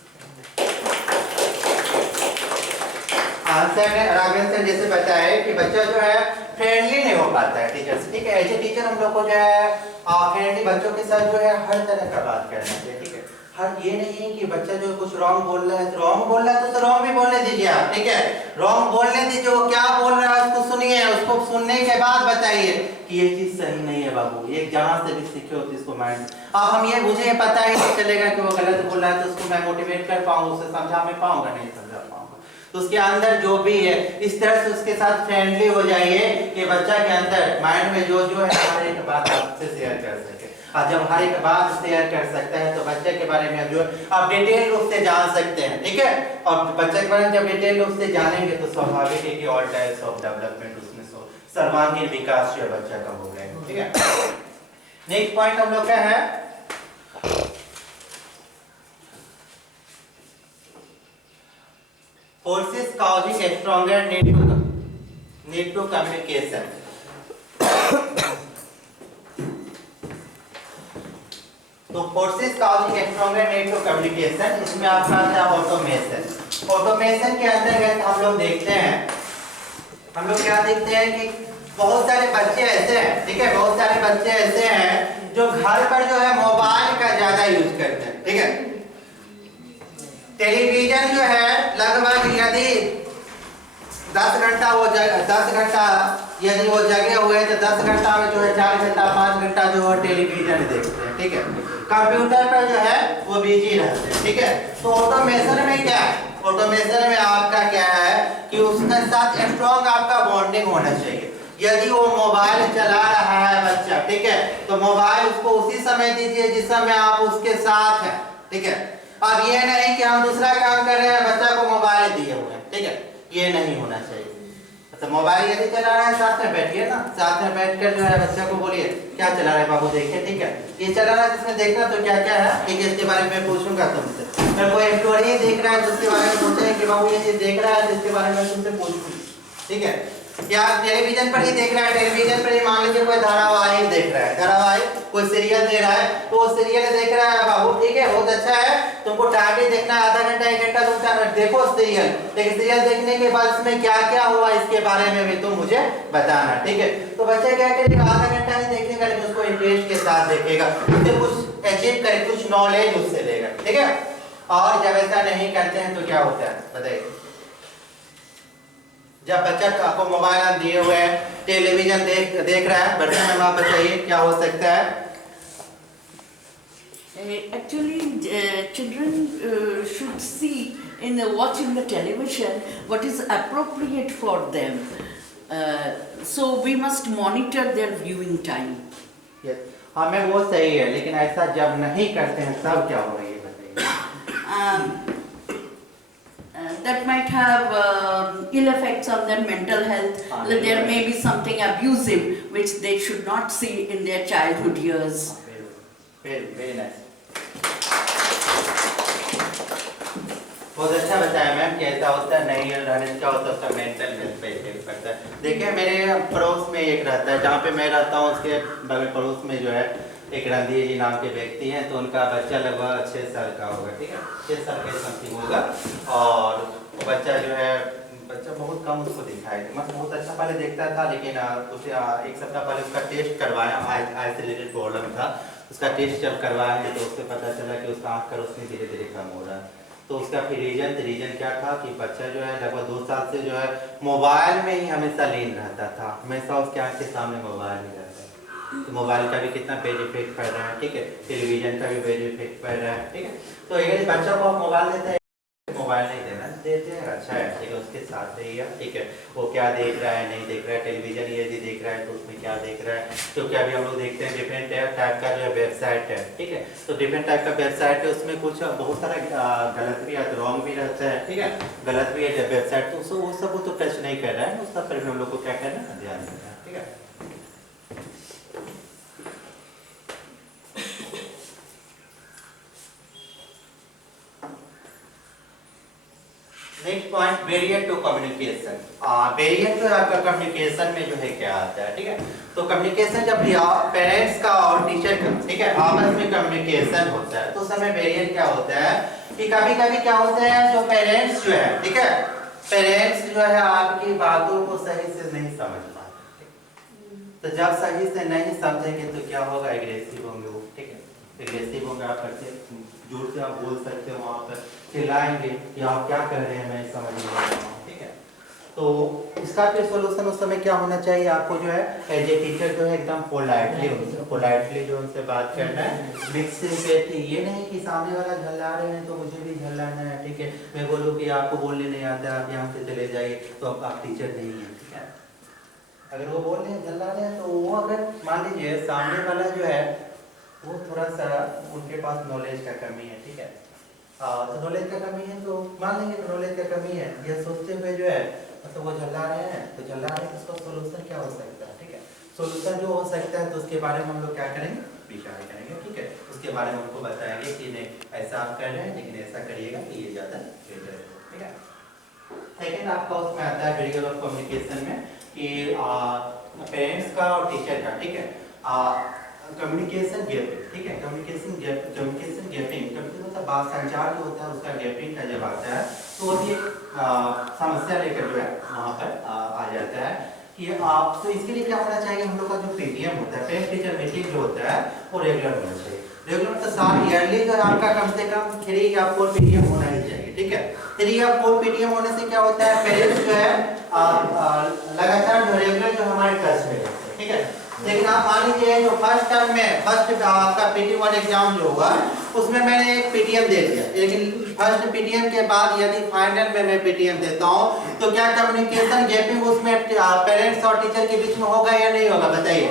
सर ने राघवेंद्र सर जैसे बताया कि बच्चा जो है फ्रेंडली नहीं हो पाता है टीचर से, ठीक है। ऐसे टीचर हम लोग को जो है फ्रेंडली बच्चों के साथ जो है हर तरह का बात करना चाहिए, ठीक है। हर ये नहीं है कि बच्चा जो कुछ रॉन्ग बोल रहा है तो रॉन्ग बोल रहा है तो रॉन्ग भी बोलने दीजिए आप, ठीक है। रॉन्ग बोलने दीजिए, वो क्या बोल रहा है उसको सुनिए, उसको सुनने के बाद बताइए कि ये चीज सही नहीं है बाबू, ये जहां से भी सीखे हो तो इसको माइंड। अब हम ये मुझे पता ही नहीं चलेगा कि वो गलत बोल रहा है तो उसको मैं मोटिवेट कर पाऊंगा, उसे समझा मैं पाऊंगा, नहीं समझा पाऊंगा। तो उसके अंदर जो भी है इस तरह से उसके साथ फ्रेंडली हो जाइए कि बच्चा के अंदर माइंड में जो जो है हर एक बात आपसे शेयर कर सके। और जब हर एक बात शेयर कर सकता है तो बच्चे के बारे में जो आप डिटेल रूप से जान सकते हैं, ठीक है। और बच्चे के बारे में जब डिटेल रूप से जानेंगे तो स्वाभाविक है कि ऑल टाइप्स ऑफ डेवलपमेंट उसमें सर्वांगीण विकास जो है बच्चा का हो गया, ठीक है। नेक्स्ट पॉइंट हम लोग का है forces causing a stronger need to communication। तो forces causing a stronger need to communication, इसमें आपका आता है ऑटोमेशन। ऑटोमेशन के अंतर्गत हम लोग देखते हैं, हम लोग क्या देखते हैं कि बहुत सारे बच्चे ऐसे हैं, ठीक है। बहुत सारे बच्चे ऐसे हैं जो घर पर जो है मोबाइल का ज्यादा यूज करते हैं, ठीक है। टेलीविजन जो है लगभग यदि 10 घंटा वो 10 घंटा यदि वो जगे हुए तो 10 घंटा में जो है 4 घंटा 5 घंटा जो है टेलीविजन देखते हैं, ठीक है। कंप्यूटर पर जो है वो बिजी रहते हैं, ठीक है। तो ऑटोमेशन में क्या है, ऑटोमेशन में आपका क्या है कि उसके साथ स्ट्रॉन्ग आपका बॉन्डिंग होना चाहिए। यदि वो मोबाइल चला रहा है बच्चा, ठीक है, तो मोबाइल उसको उसी समय दीजिए जिस समय आप उसके साथ हैं, ठीक है। अब ये नहीं कि हम दूसरा काम कर रहे हैं बच्चा को मोबाइल दिए हुए हैं, ठीक है, ये नहीं होना चाहिए। तो मोबाइल यदि चला रहा है साथ में बैठिए ना, साथ में बैठकर जो है बच्चा को बोलिए क्या चला रहा है बाबू देखिए, ठीक है। ये चला रहा है जिसमें देखना तो क्या क्या है, ठीक है, इसके बारे में पूछूंगा तुमसे। अगर कोई स्टोरी देख रहा है तो उसके बारे में पूछे कि बाबू ये चीज देख रहा है तो इसके बारे में तुमसे पूछूंगी, ठीक है। या टेलीविजन पर ही देख रहा है, टेलीविजन पर ही मान लीजिए कोई धारावाहिक देख रहा है, धारावाहिक कोई सीरियल दे रहा है तो वो सीरियल देख रहा है बाबू, ठीक है, बहुत अच्छा है, तुमको टाइम ही देखना है, आधा घंटा 1 घंटा तुम देखो सीरियल, लेकिन सीरियल देखने के बाद इसमें क्या क्या हुआ इसके बारे में भी तुम मुझे बताना, ठीक है। तो बच्चा क्या करेगा, आधा घंटा ही देखेगा लेकिन उसको इंटरेस्ट के साथ देखेगा, उससे कुछ अचीव करे, कुछ नॉलेज उससे लेगा, ठीक है। और जब ऐसा नहीं करते हैं तो क्या होता है बताइए। जब बच्चा आपको मोबाइल दिए हुए हैं, टेलीविजन देख रहा है, बच्चा में आप बताइए क्या हो सकता है। Actually, children should see in watching the television what is appropriate for them. So we must monitor their viewing time. Yes. हाँ मैम वो सही है, लेकिन ऐसा जब नहीं करते हैं तब क्या होगा ये बताइए। That might have ill effects on their mental health. There may be something abusive which they should not see in their childhood years. Very nice. बहुत अच्छा बताया मैम कि ऐसा होता है, नहीं रहने से क्या होता है उसका मेंटल हेल्थ पे इफेक्ट पड़ता है। देखिए मेरे पड़ोस में एक रहता है, जहाँ पे मैं रहता हूँ उसके बगल पड़ोस में जो है एक रणधीर जी नाम के व्यक्ति हैं, तो उनका बच्चा लगभग 6 साल का होगा, ठीक है, 6 साल के समथिंग होगा। और वो बच्चा जो है, बच्चा बहुत कम उसको दिखाई, मतलब बहुत अच्छा पहले देखता था, लेकिन उसे 1 सप्ताह पहले उसका टेस्ट करवाया, आई से रिलेटेड प्रॉब्लम था, उसका टेस्ट जब करवाएंगे तो उससे पता चला कि उसका आँख का रोशनी धीरे धीरे कम हो रहा है। तो उसका फिर रीजन क्या था कि बच्चा जो है लगभग 2 साल से जो है मोबाइल में ही हमेशा लीन रहता था, हमेशा उसके आँख के सामने मोबाइल ही रहता है। तो मोबाइल का भी कितना बैड इफेक्ट पड़ रहा है, ठीक है, टेलीविजन का भी बैड इफेक्ट पड़ रहा है, ठीक है। तो यदि बच्चा को आप मोबाइल देते हैं, मोबाइल नहीं देते हैं, अच्छा है, ठीक है, उसके साथ रहिए, ठीक है। वो क्या देख रहा है नहीं देख रहा है, टेलीविजन यदि देख रहा है तो उसमें क्या देख रहा है, तो क्या भी हम लोग देखते हैं डिफरेंट टाइप का जो है वेबसाइट है, ठीक है। तो डिफरेंट टाइप का वेबसाइट है, उसमें कुछ बहुत सारा गलत भी है, रॉन्ग भी रहता है, ठीक है, गलत भी है वेबसाइट, तो वो सब तो टच नहीं कर रहा है, उस सब पर भी हम लोग को क्या करना है, ध्यान देना है, ठीक है। Next point, barrier to communication. Barrier to आपका कम्युनिकेशन में जो है क्या आता है, ठीक है। तो कम्युनिकेशन जब पेरेंट्स का और टीचर का, ठीक है, आपस में कम्युनिकेशन होता है तो उस समय बैरियर क्या होता है कि कभी कभी क्या होता है, जो पेरेंट्स जो है, ठीक है, पेरेंट्स जो है आपकी बातों को सही से नहीं समझ पाते, तो जब सही से नहीं समझेंगे तो क्या होगा, एग्रेसिव होंगे वो, ठीक है, एग्रेसिव होंगे, आप करते जोर से आप बोल सकते हो, वहाँ पर चिल्लाएंगे कि आप क्या कर रहे हैं, मैं समझ नहीं आ रहा हूँ, ठीक है। तो इसका फिर सोल्यूशन उस समय क्या होना चाहिए, आपको जो है एज ए टीचर जो है एकदम पोलाइटली जो उनसे बात करना है, मिक्सिंग पे, ये नहीं कि सामने वाला झल्ला रहे हैं तो मुझे भी झल्लाना है, ठीक है, मैं बोलूँ कि आपको बोलने नहीं आता, आप यहाँ से चले जाइए, तो आप टीचर नहीं हैं, ठीक है। अगर वो बोल रहे हैं झल्ला रहे हैं, तो वो अगर मान लीजिए सामने वाला जो है वो थोड़ा सा उनके पास नॉलेज का कमी है, ठीक है, तो नॉलेज का कमी है तो मान लेंगे तो नॉलेज का कमी है, यह सोचते हुए जो है मतलब वो झल्ला रहे हैं, तो झल्ला रहे हैं तो उसका सोल्यूशन क्या हो सकता है, ठीक है, सोल्यूशन जो हो सकता है तो उसके बारे में हम लोग क्या करेंगे, विचार करेंगे, ठीक है, उसके बारे में उनको बताएंगे कि नहीं ऐसा आप कर रहे हैं लेकिन ऐसा करिएगा तो ये ज़्यादा बेहतर है, ठीक है। सेकेंड आपका उसमें आता है बैरियर ऑफ कम्युनिकेशन में कि पेरेंट्स का और टीचर का, ठीक है, कम्युनिकेशन गैपिंग, ठीक है, कम्युनिकेशन गैपिंग मतलब बात संचार जो होता है उसका गैपिंग का जब आता है तो वो भी समस्या लेकर जो है वहाँ पर आ जाता है कि आप, तो इसके लिए क्या होना चाहिए, हम लोग का जो पीटीएम होता है, पेरेंट टीचर मीटिंग जो होता है वो रेगुलर होना चाहिए, रेगुलर मतलब साल ईयरली जो है आपका कम से कम 3 या 4 पीटीएम होना ही चाहिए, ठीक है। 3 या 4 पीटीएम होने से क्या होता है, पेरेंट्स जो है लगातार जो रेगुलर जो हमारे टच में रहते हैं, ठीक है। लेकिन आप मान लीजिए जो फर्स्ट टर्म में फर्स्ट आपका PT1 एग्जाम जो होगा उसमें मैंने एक पीटीएम दे दिया, लेकिन फर्स्ट पीटीएम के बाद यदि फाइनल में मैं पीटीएम देता हूँ तो क्या कम्युनिकेशन गैपिंग उसमें पेरेंट्स और टीचर के बीच में होगा या नहीं होगा, बताइए,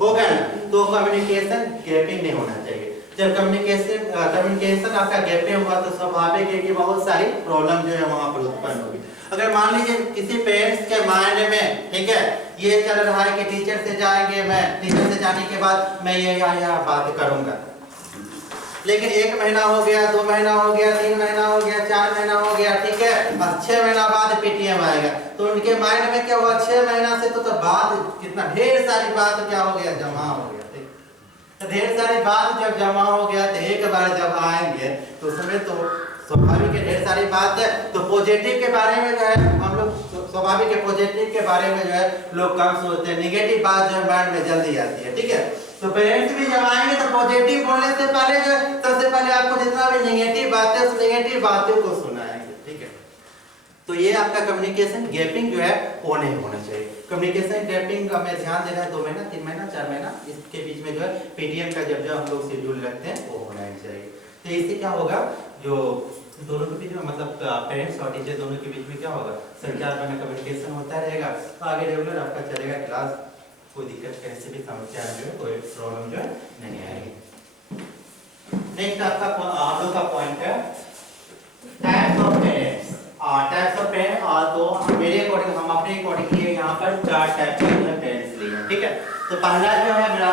होगा ना। तो कम्युनिकेशन गैपिंग नहीं होना चाहिए, जब कम्युनिकेशन आपका गैपिंग होगा तो स्वाभाविक है कि बहुत सारी प्रॉब्लम जो है वहाँ पर उत्पन्न होगी। अगर मान लीजिए किसी पेरेंट्स के माइंड में, ठीक है, ये चल रहा है कि टीचर से जाएंगे, मैं टीचर से जाने के बाद मैं ये बात करूंगा, लेकिन 1 महीना हो गया, 2 महीना हो गया, 3 महीना हो गया, 4 महीना हो गया, ठीक है, और 6 महीना बाद पीटीएम आएगा, तो उनके माइंड में क्या हुआ, 6 महीना से तो बात कितना ढेर सारी बात क्या हो गया, जमा हो गया, ठीक, तो ढेर सारी बात जब जमा हो गया तो एक बार जब आएंगे तो उसमें तो स्वाभाविक है ढेर सारी बात है, तो पॉजिटिव के बारे में जो है हम लोग स्वाभाविक है पॉजिटिव के बारे में जो है लोग कम सोचते हैं, नेगेटिव बात जो है माइंड में जल्दी आती है, ठीक है। तो पेरेंट्स भी जब आएंगे तो पॉजिटिव बोलने से पहले जो सबसे पहले आपको जितना भी नेगेटिव बातें उस नेगेटिव बातों को सुनाएंगे, ठीक है। तो ये आपका कम्युनिकेशन गैपिंग जो है वो नहीं होना चाहिए। कम्युनिकेशन गैपिंग का मैं ध्यान देना है 2 महीना, 3 महीना, 4 महीना, इसके बीच में जो है पीटीएम का जब हम लोग शेड्यूल रखते हैं वो होना ही चाहिए। तो इससे क्या होगा, जो दोनों के बीच में मतलब पेरेंट्स और टीचर दोनों के बीच में क्या होगा, संचार बना कम्युनिकेशन होता रहेगा, तो आगे रेगुलर आपका चलेगा क्लास, कोई दिक्कत कैसे भी समस्या जो है कोई प्रॉब्लम जो है नहीं आएगी। नेक्स्ट आपका आप लोग का पॉइंट है types of parents. Types of parents तो मेरे अकॉर्डिंग हम अपने अकॉर्डिंग ये यहाँ पर 4 टाइप के पेरेंट्स लिए हैं, ठीक है। तो पहला जो है मेरा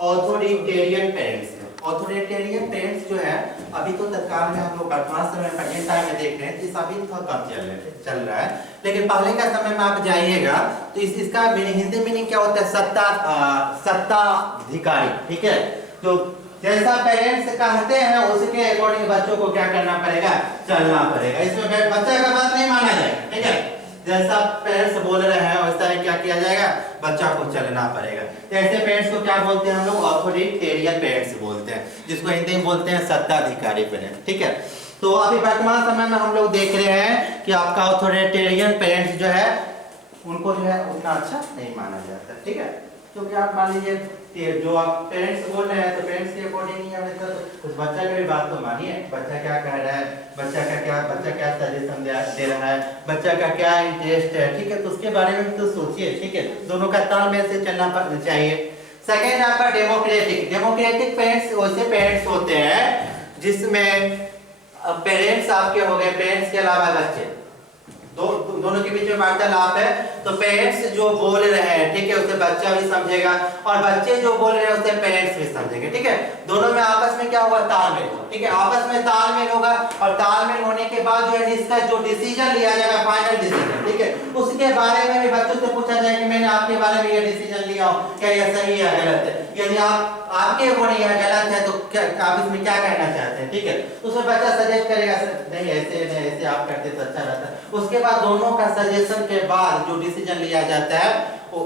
ऑथोरिटेरियन पेरेंट्स। ऑथोरिटेरियन पेरेंट्स जो है अभी तो तत्काल में हम लोग वर्तमान समय प्रेजेंट टाइम में देख रहे हैं कि अभी थोड़ा कम चल रहा है, लेकिन पहले का समय में आप जाइएगा तो इसका हिंदी मीनिंग क्या होता है, सत्ताधिकारी, ठीक है। तो जैसा पेरेंट्स कहते हैं उसके अकॉर्डिंग बच्चों को क्या करना पड़ेगा, चलना पड़ेगा, इसमें बच्चा का बात नहीं माना जाएगा, ठीक है। जैसा पेरेंट्स बोल रहे हैं वैसा ही क्या किया जाएगा, बच्चा को चलना पड़ेगा। तो ऐसे पेरेंट्स को क्या बोलते हैं हम लोग, ऑथोरिटेरियन पेरेंट्स बोलते हैं, जिसको हिंदी में बोलते हैं सत्ताधिकारी पेरेंट्स, ठीक है। तो अभी वर्तमान समय में हम लोग देख रहे हैं कि आपका ऑथोरिटेरियन पेरेंट्स जो है उनको जो है उतना अच्छा नहीं माना जाता, ठीक है। क्योंकि आप मान लीजिए जो आप पेरेंट्स बोल रहे हैं तो पेरेंट्स के अकॉर्डिंग ही हमें तो बच्चा की भी बात तो मानिए, बच्चा क्या कह रहा है, बच्चा क्या सजेशन दे रहा है, बच्चा का क्या इंटरेस्ट है, ठीक है। तो उसके बारे में तो सोचिए, ठीक है। दोनों का तालमेल से चलना चाहिए। सेकेंड आपका डेमोक्रेटिक पेरेंट्स वैसे पेरेंट्स होते हैं जिसमें पेरेंट्स आपके हो गए, पेरेंट्स के अलावा बच्चे, दोनों के बीच में वार्तालाप है। तो पेरेंट्स जो बोल रहे हैं, ठीक है, उसे बच्चा भी समझेगा और बच्चे जो बोल रहे हैं उसे पेरेंट्स भी समझेंगे, ठीक है। दोनों में आपस में क्या होगा, तालमेल, ठीक है। आपस में तालमेल होगा और तालमेल होने के बाद जो है इसका जो डिसीजन लिया जाएगा, फाइनल डिसीजन, ठीक है, उसके बारे में भी बच्चों से पूछा जाए कि मैंने आपके बारे में ये डिसीजन लिया हो, क्या यह सही है गलत है। यदि आपके अकॉर्डिंग यह गलत है तो क्या आप इसमें क्या कहना चाहते हैं, ठीक है। तो उसमें बच्चा सजेस्ट करेगा नहीं ऐसे आप करते तो अच्छा रहता है। उसके बाद दोनों का सजेशन के बाद जो डिसीजन लिया जाता है तो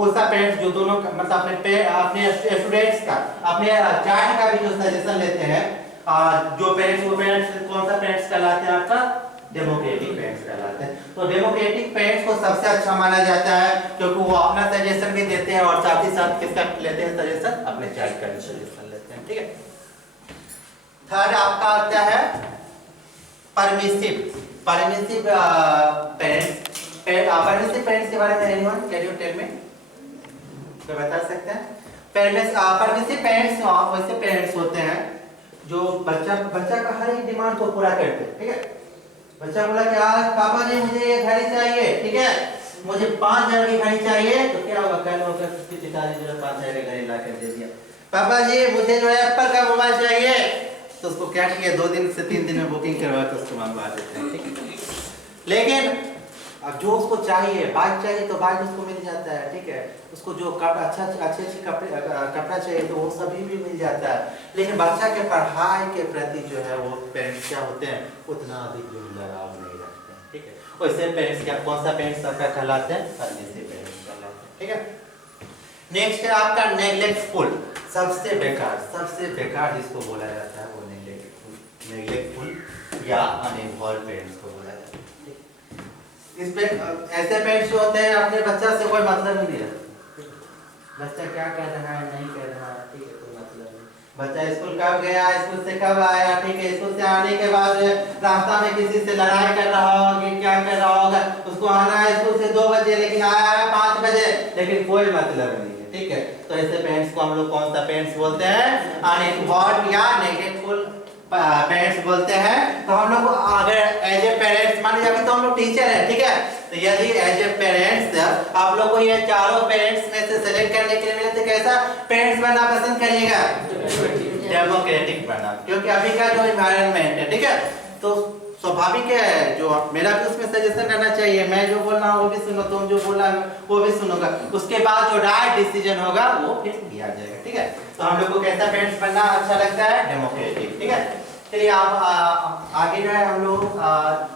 वैसा पेरेंट्स जो दोनों मतलब अपने स्टूडेंट्स का, अपने चाइल्ड का भी जो सजेशन लेते हैं, जो पेरेंट्स वो पेरेंट्स कौन सा पेरेंट्स कहलाते हैं, आपका डेमोक्रेटिक पेरेंट्स कहलाते हैं। तो डेमोक्रेटिक पेरेंट्स को सबसे अच्छा माना जाता है क्योंकि वो अपना सजेशन भी देते हैं और साथ ही साथ किसका लेते हैं सजेशन, अपने चाइल्ड का सजेशन लेते हैं, ठीक है। थर्ड आपका आता है परमिसिव पेरेंट्स। परमिसिव पेरेंट्स के बारे में anyone can you tell me, तो बता सकते हैं। परमिसिव पेरेंट्स वैसे पेरेंट्स होते हैं जो बच्चा का हर एक डिमांड को पूरा करते हैं, ठीक है। बच्चा बोला कि आज पापा जी मुझे ये घड़ी चाहिए, ठीक है, मुझे 5,000 की घड़ी चाहिए, तो क्या होगा, कल होगा उसके पिताजी जो है 5,000 की घड़ी ला कर दे दिया। पापा जी मुझे जो है एप्पल का मोबाइल चाहिए, तो उसको क्या किया, 2 दिन से 3 दिन में बुकिंग करवा के उसको मंगवा देते हैं, ठीक है। लेकिन अब जो उसको चाहिए, बाइक चाहिए तो बाइक उसको मिल जाता है, ठीक है। उसको जो अच्छे कपड़ा चाहिए तो वो सभी भी मिल जाता है। लेकिन बच्चा के पढ़ाई के प्रति जो है वो पेरेंट्स क्या होते हैं, उतना अधिक जो लगाव नहीं रखते हैं, ठीक है। वैसे पेरेंट्स क्या, कौन सा पेरेंट्स आपका कहलाते हैं, परमिसिव पेरेंट्स कहलाते हैं, ठीक है। नेक्स्ट है आपका नेग्लेक्टफुल, सबसे बेकार जिसको बोला जाता है वो नेग्लेक्टफुल या अनइन्वॉल्व पेरेंट्स को बोला जाता है। इसमें ऐसे पेरेंट्स जो होते हैं अपने बच्चा से कोई मतलब ही नहीं रखते, बच्चा क्या कर रहा है नहीं कर रहा है, ठीक है, कोई मतलब नहीं। बच्चा स्कूल कब गया, स्कूल से कब आया, ठीक है, स्कूल से आने के बाद रास्ता में किसी से लड़ाई कर रहा होगा कि क्या कर रहा होगा, उसको आना है स्कूल से 2 बजे लेकिन आया है 5 बजे, लेकिन कोई मतलब नहीं है, ठीक है। तो ऐसे पेरेंट्स को हम लोग कौन सा पेरेंट्स बोलते हैं, अनइन्वॉल्व या नेग्लेक्टफुल पेरेंट्स बोलते हैं। तो हम लोग अगर एज ए पेरेंट्स मान लीजिए, अभी तो हम लोग टीचर हैं, ठीक है, तो यदि एज ए पेरेंट्स आप लोग को ये चारों पेरेंट्स में से सेलेक्ट करने के लिए मिले तो कैसा पेरेंट्स बनना पसंद करिएगा, डेमोक्रेटिक बनना, क्योंकि अभी का जो एनवायरनमेंट है, ठीक है, तो स्वाभाविक है जो मेरा भी उसमें सजेशन रहना चाहिए, मैं जो बोल रहा हूँ वो भी सुनो, तुम जो बोल रहा है वो भी सुनोगा, उसके बाद जो राइट डिसीजन होगा वो फिर लिया जाएगा, ठीक है। तो हम लोग को कैसा पेरेंट्स बनना अच्छा लगता है, डेमोक्रेटिक, ठीक है। चलिए आप आगे जो है हम लोग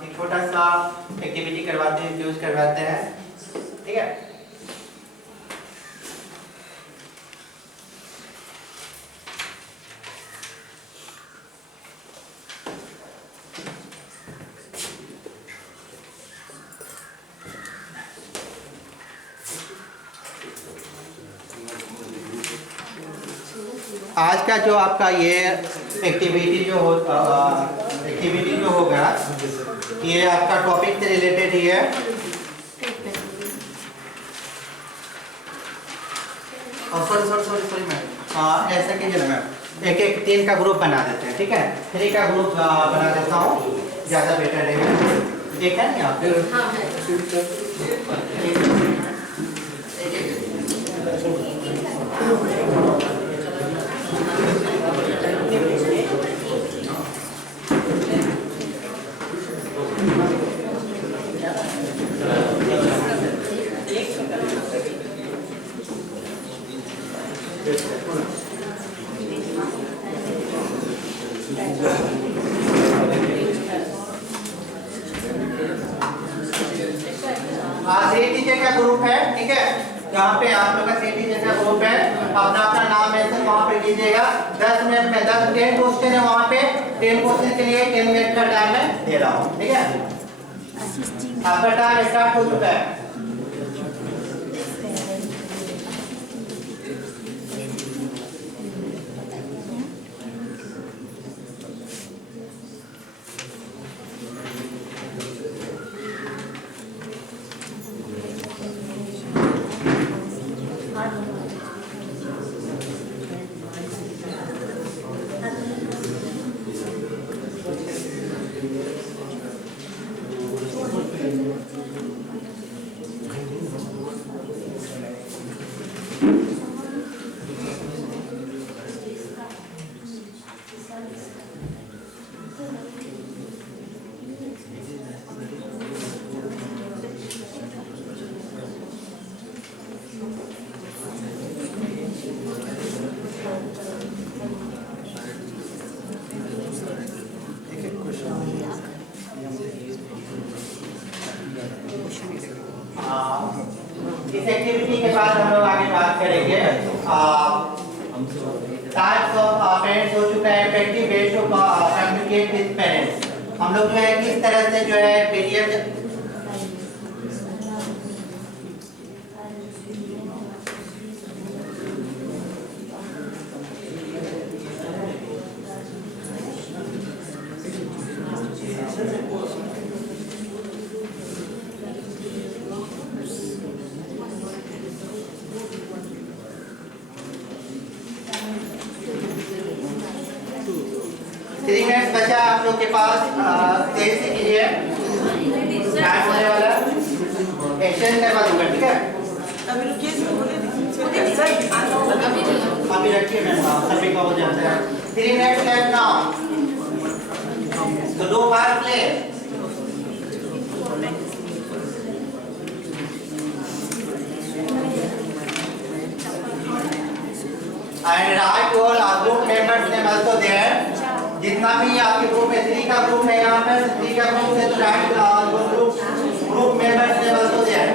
एक छोटा सा एक्टिविटी करवाते हैं, यूज करवाते हैं, ठीक है। आज का जो आपका ये एक्टिविटी जो होगा ये आपका टॉपिक से रिलेटेड ही है। सॉरी मैम, ऐसा कीजिए ना मैम, एक 3 का ग्रुप बना देते हैं, ठीक है, 3 का ग्रुप बना देता हूँ, ज़्यादा बेटर रहेगा। एक है यहाँ पे, यहाँ पे आप लोग का सीटी जैसा ग्रुप है, अपना अपना नाम मेंशन वहाँ पे कीजिएगा। 10 मिनट में 10 क्वेश्चन है वहाँ पे, 10 क्वेश्चन के लिए 10 मिनट का टाइम मैं दे रहा हूँ, ठीक है? आपका टाइम स्टार्ट हो चुका है। इस एक्टिविटी के बाद हम लोग आगे बात करेंगे। टाइप्स ऑफ पेरेंट्स हो चुका है, effective way to communicate with parents. हम लोग जो है किस तरह से जो है पीरियड मिनट्स बचा आप लोग के पास, तेज से कीजिए, टाइम होने वाला, एक्सचेंज करवा दूंगा, ठीक है? अभी रखिए मैम, सभी का हो जाता है। 3 मिनट्स लेफ्ट नाउ, तो दो बार play. And right all our group members name also there. जितना भी आपके ग्रुप में 3 का ग्रुप है यहाँ पर, 3 का ग्रुप है तो राइट ग्रुप मेंबर्स ने also there.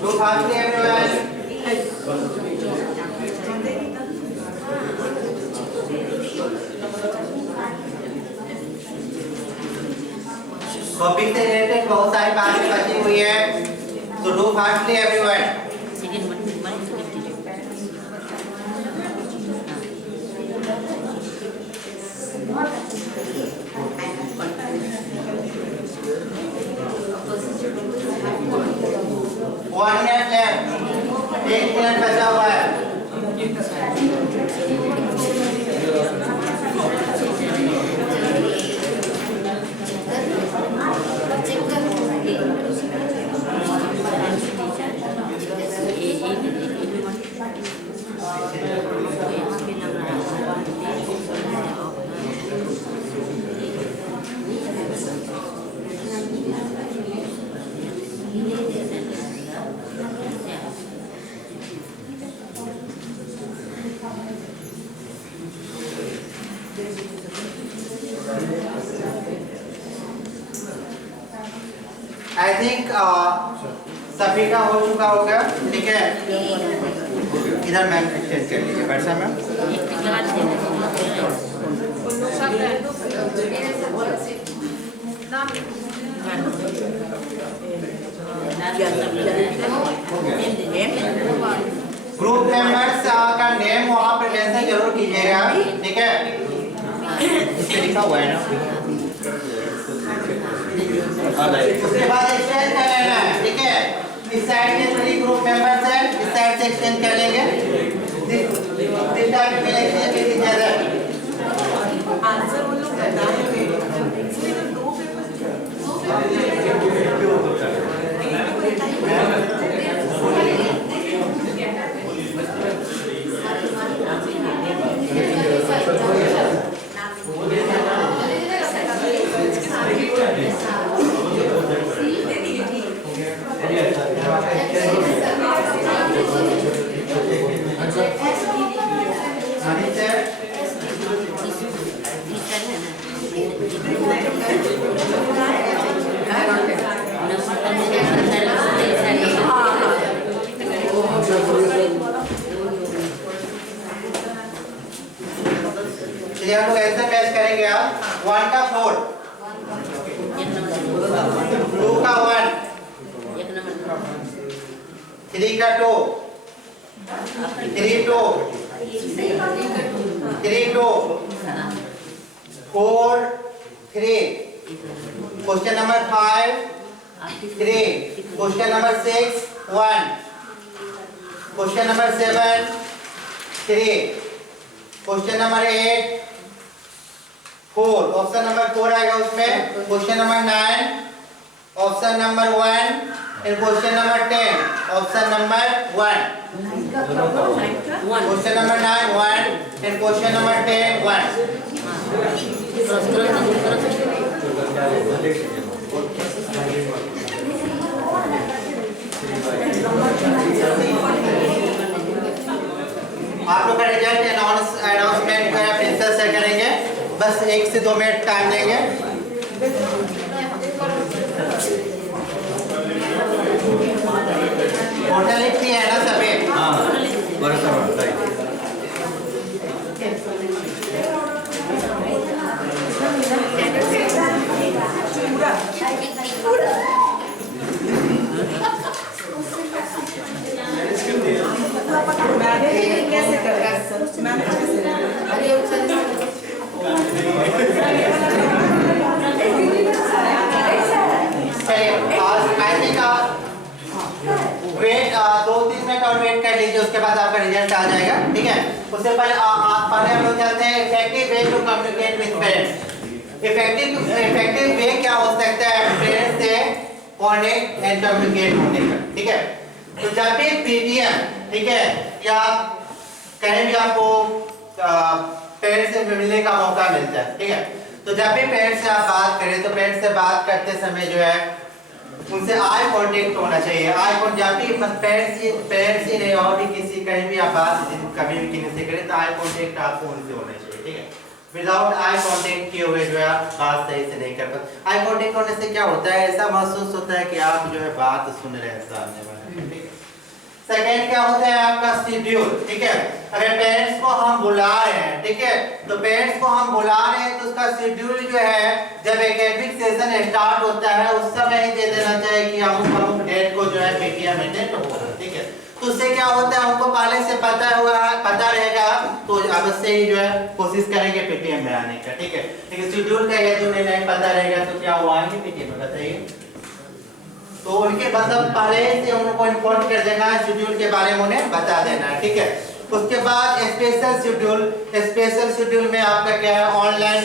Group hardly everyone. Topic से रिलेटेड बहुत सारी बातें बची हुई है, तो do fastly everyone. One minute left, 1 minute बचा हुआ है। आई थिंक सभी का हो चुका होगा, ठीक है? इधर मैम एक्सचेंज कर लीजिए, वर्षा मैम। ग्रुप मेंबर्स का नेम वहाँ पे मेंशन जरूर कीजिएगा, ठीक है? इस पे लिखा हुआ है ना। उसके बाद एक्सचेंज कर लेना है, ठीक है? इस साइड के 3 ग्रुप मेंबर्स हैं, इस साइड से एक्सचेंज कर लेंगे। दिस टाइप में एक्सचेंज की जरूरत है। आंसर वो लोग बताएंगे, इसलिए तो 2 पेपर चलिए हम लोग ऐसा मैच करेंगे आप 1 का 4, 2 का 1, 3 का 2, 3 2, 3 2, 4 3, question number 5 3, question number 6 1, question number 7 3, question number 8 4, option number 4 आएगा उसमें, question number 9 option number 1 and question number 10 option number 1, question number 9 1 and question number 10 1। आप लोग का रिजल्ट अनाउंसमेंट प्रिंसिपल सर करेंगे, बस 1 से 2 मिनट टाइम लेंगे। होटल लिखती है ना सभी? कैसे कर रहा है सर? मैंने वेट 2-3 मिनट और वेट कर लीजिए, उसके बाद आपका रिजल्ट आ जाएगा, ठीक है। उससे पहले हम लोग चलते हैं effective way to communicate with parents. Effective way क्या हो सकता है पेरेंट्स से कॉन्टेक्ट एंड कम्युनिकेट होने का, ठीक है। तो जब भी पीटीएम, ठीक है, या कहीं भी आपको पेरेंट्स से मिलने का मौका मिलता है, ठीक है, तो जब भी पेरेंट्स से आप बात करें तो पेरेंट्स से बात करते समय जो है उनसे आई कांटेक्ट होना चाहिए। आई कांटेक्ट जब भी पेरेंट्स ही नहीं और भी किसी कहीं भी आप बात कभी भी किसी से करें तो आई कांटेक्ट आपको उनसे होना चाहिए, ठीक है। विदाउट आई कांटेक्ट किए हुए जो है आप बात सही से नहीं कर पाते। आई कांटेक्ट होने से क्या होता है, ऐसा महसूस होता है कि आप जो है बात सुन रहे हैं सामने वाले, ठीक है। सेकेंड क्या होता है आपका शेड्यूल, ठीक है। अगर पेरेंट्स को हम बुला रहे हैं, ठीक है, तो पेरेंट्स को हम बुला रहे हैं तो उसका शेड्यूल जो है जब एकेडमिक सेशन स्टार्ट होता है उस समय ही दे देना चाहिए कि अमुक डेट को जो है पीटीएम अटेंड होगा, ठीक है। तो उससे क्या होता है हमको पहले से पता रहेगा तो अवश्य ही जो है कोशिश करेंगे पीटीएम में आने का, ठीक है। लेकिन शेड्यूल का यदि उन्हें नहीं पता रहेगा तो क्या वो आएंगे पीटीएम में, बताइए। तो उनके मतलब पहले से उनको इन्फॉर्म कर देना है, शेड्यूल के बारे में उन्हें बता देना है, ठीक है। उसके बाद स्पेशल शेड्यूल में आपका क्या है online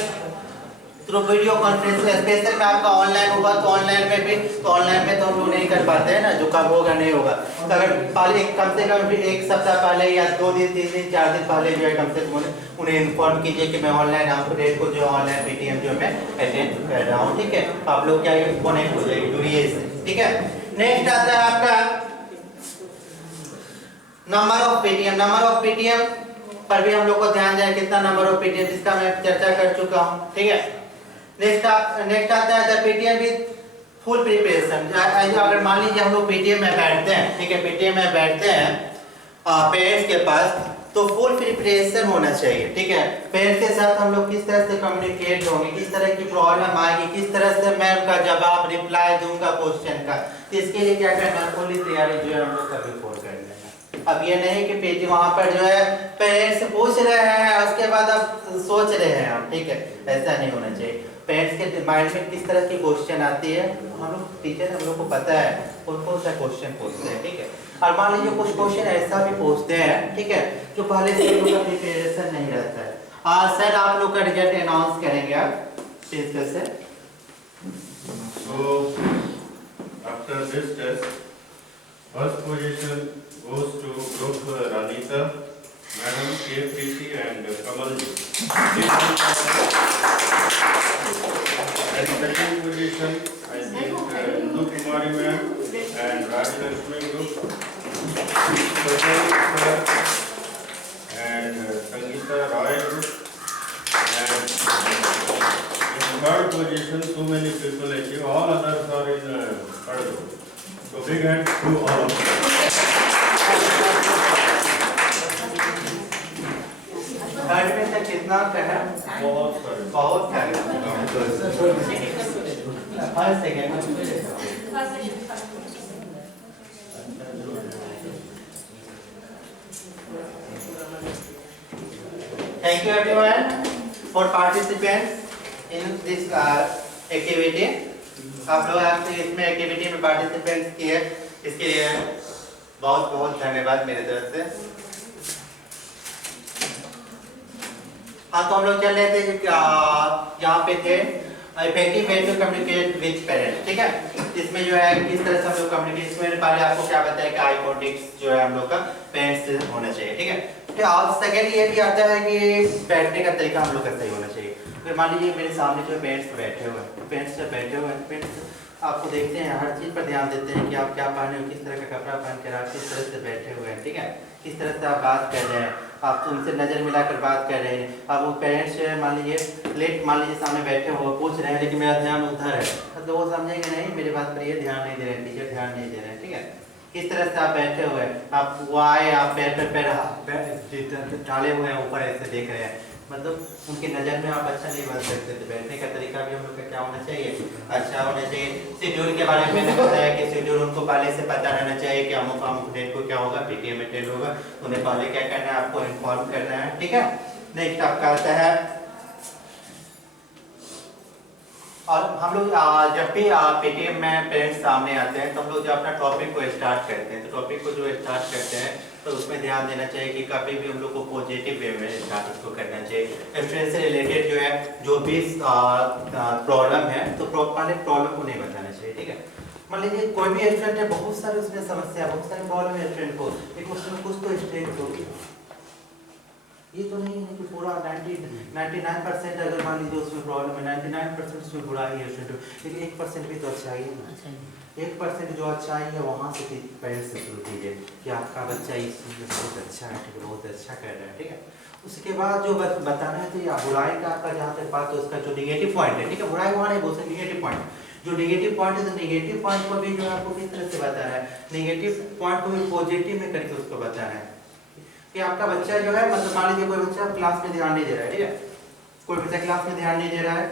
through video conference. Special में आपका ऑनलाइन होगा तो ऑनलाइन में भी, तो ऑनलाइन में तो हम लोग नहीं कर पाते हैं ना, जो कब होगा नहीं होगा। तो अगर पहले कम से कम 1 सप्ताह पहले या 2 दिन 3 दिन 4 दिन पहले जो है कम से कम उन्हें इन्फॉर्म कीजिए कि मैं ऑनलाइन आपको डेट को जो ऑनलाइन पीटीएम जो मैं अटेंड कर रहा हूँ, ठीक है। आप लोग क्या कनेक्ट हो जाएगी, जुड़िए इससे, ठीक है। नेक्स्ट आता है आपका number of PTM. Number of PTM पर भी हम लोग को ध्यान दें कितना नंबर ऑफ पीटीएम, जिसका मैं चर्चा कर चुका हूँ, ठीक है। नेक्स्ट आता है the PTM with full preparation. अगर मान लीजिए हम लोग पीटीएम में बैठते हैं, ठीक है, पीटीएम में बैठते हैं पेरेंट्स के पास, तो फुल प्रिपरेशन होना चाहिए, ठीक है। पेरेंट्स के साथ हम लोग किस तरह से कम्युनिकेट होंगे, किस तरह की प्रॉब्लम आएगी, किस तरह से मैं उनका जवाब रिप्लाई दूंगा क्वेश्चन का, तो इसके लिए क्या करना है, पूरी तैयारी जो है हम लोग कभी फोर कर लेना। अब ये नहीं कि पेटी वहाँ पर जो है पेरेंट्स पूछ रहे हैं उसके बाद अब सोच रहे हैं हम, ठीक है, ऐसा नहीं होना चाहिए। पेरेंट्स के माइंड में किस तरह की क्वेश्चन आती है हम लोग टीचर हम लोग को पता है कौन कौन सा क्वेश्चन पूछते हैं, ठीक है। और मान लीजिए कुछ क्वेश्चन ऐसा भी पूछते हैं, ठीक है, जो पहले से हम लोग का प्रिपरेशन नहीं रहता है। सर आप लोग का रिजल्ट अनाउंस करेंगे आप प्रिंसिपल से। So after this test, first position goes to Group Ranita, Madam K. Preeti and Kamal ji. And second position, I think Hindu Kumari ma'am and Rajlakshmi Group, Sajal and Sangeeta Roy Group. And in third position, so many people achieve. All others are in third group. So big hand to all of them. Third में तक कितना है? बहुत सारे। हर second Thank you everyone for participants in this activity. आप लोग आपसे इसमें एक्टिविटी में पार्टिसिपेंट्स किए, इसके लिए बहुत बहुत धन्यवाद मेरे तरफ से। हाँ, तो हम लोग चल रहे थे यहाँ पे थे effective way to communicate with parents, ठीक है। इसमें जो है किस तरह से हम लोग कम्युनिकेट, इसमें पहले आपको क्या बताया कि आई कॉन्टेक्ट जो है हम लोग का पेरेंट्स से होना चाहिए, ठीक है। फिर और सेकेंड ये भी आता है कि बैठने का तरीका हम लोग का सही होना चाहिए। फिर मान लीजिए मेरे सामने जो पेरेंट्स बैठे हुए हैं, पेरेंट्स जब बैठे हुए हैं, पेरेंट्स आपको देखते हैं, हर चीज़ पर ध्यान देते हैं कि आप क्या पहने हो, किस तरह का कपड़ा पहन कर आप किस तरह से बैठे हुए हैं, ठीक है। किस तरह से आप बात कर रहे हैं, आप उनसे नज़र मिलाकर बात कर रहे हैं। अब वो पेरेंट्स मान लीजिए सामने बैठे हो, पूछ रहे हैं लेकिन मेरा ध्यान उधर है, तो वो समझेंगे नहीं मेरी बात पर ये ध्यान नहीं दे रहे हैं, टीचर ध्यान नहीं दे रहे हैं, ठीक है। किस तरह से आप बैठे हुए हैं, आप वो आए, आप पैर पर पैर डाले हुए हैं, ऊपर ऐसे देख रहे हैं, मतलब उनकी नज़र में आप अच्छा नहीं बन सकते। तो बैठने का तरीका भी हम लोग का क्या होना चाहिए, अच्छा होना चाहिए। शेड्यूल के बारे में मैंने बताया कि शेड्यूल उनको पहले से पता रहना चाहिए कि अमुक डेट को क्या होगा, पीटीएम अटेंड होगा, उन्हें पहले क्या करना है, आपको इन्फॉर्म करना है, ठीक है। नेक्स्ट आपका आता है, और हम लोग जब भी पीटीएम में पेरेंट्स सामने आते हैं तो हम लोग जो अपना टॉपिक को स्टार्ट करते हैं, तो टॉपिक को जो स्टार्ट करते हैं तो उसमें ध्यान देना चाहिए कि कभी भी हम लोग को पॉजिटिव वे में स्टार्ट उसको करना चाहिए। स्टूडेंट से रिलेटेड जो है जो भी प्रॉब्लम है तो पहले प्रॉब्लम को नहीं बताना चाहिए, ठीक है। मान लीजिए कोई भी स्टूडेंट है, बहुत सारी उसमें समस्या, बहुत सारी प्रॉब्लम है स्टूडेंट को, लेकिन उसमें कुछ तो स्ट्रेंथ होगी। ये तो नहीं है कि पूरा 99% अगर मान लीजिए उसमें प्रॉब्लम है, 99% उसमें बुराई है स्टूडेंट, लेकिन 1% भी तो अच्छाई है ना। 1% जो अच्छाई है वहाँ से पेरेंट्स से शुरू कीजिए कि आपका बच्चा इस चीज़ में बहुत अच्छा है, ठीक है, बहुत अच्छा कर रहा है, ठीक है। उसके बाद जो बताना है तो या बुराई का आपका जहाँ तक बात, तो उसका जो निगेटिव पॉइंट है, ठीक है, बुराई वहाँ नहीं बोल सकते, निगेटिव पॉइंट, जो निगेटिव पॉइंट है तो निगेटिव पॉइंट को भी जो है आपको किस तरह से बताना है, निगेटिव पॉइंट को भी पॉजिटिव में करके उसको बताना है कि आपका बच्चा जो है, मतलब मान लीजिए कोई बच्चा क्लास में ध्यान नहीं दे रहा है, ठीक है, कोई बच्चा क्लास में ध्यान नहीं दे रहा है,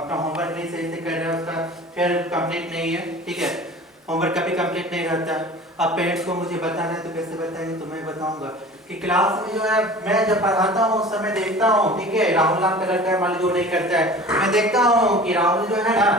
अपना होमवर्क नहीं सही से कर रहा है, उसका फिर कंप्लीट नहीं है, ठीक है, होमवर्क कभी कंप्लीट नहीं रहता है। अब पेरेंट्स को मुझे बताना है तो कैसे बताएंगे, तो मैं बताऊंगा कि क्लास में जो है मैं जब पढ़ाता हूँ उस समय देखता हूँ, ठीक है, राहुल नाम का लड़का है, मान लीजिए वो नहीं करता है, मैं देखता हूँ कि राहुल जो है ना,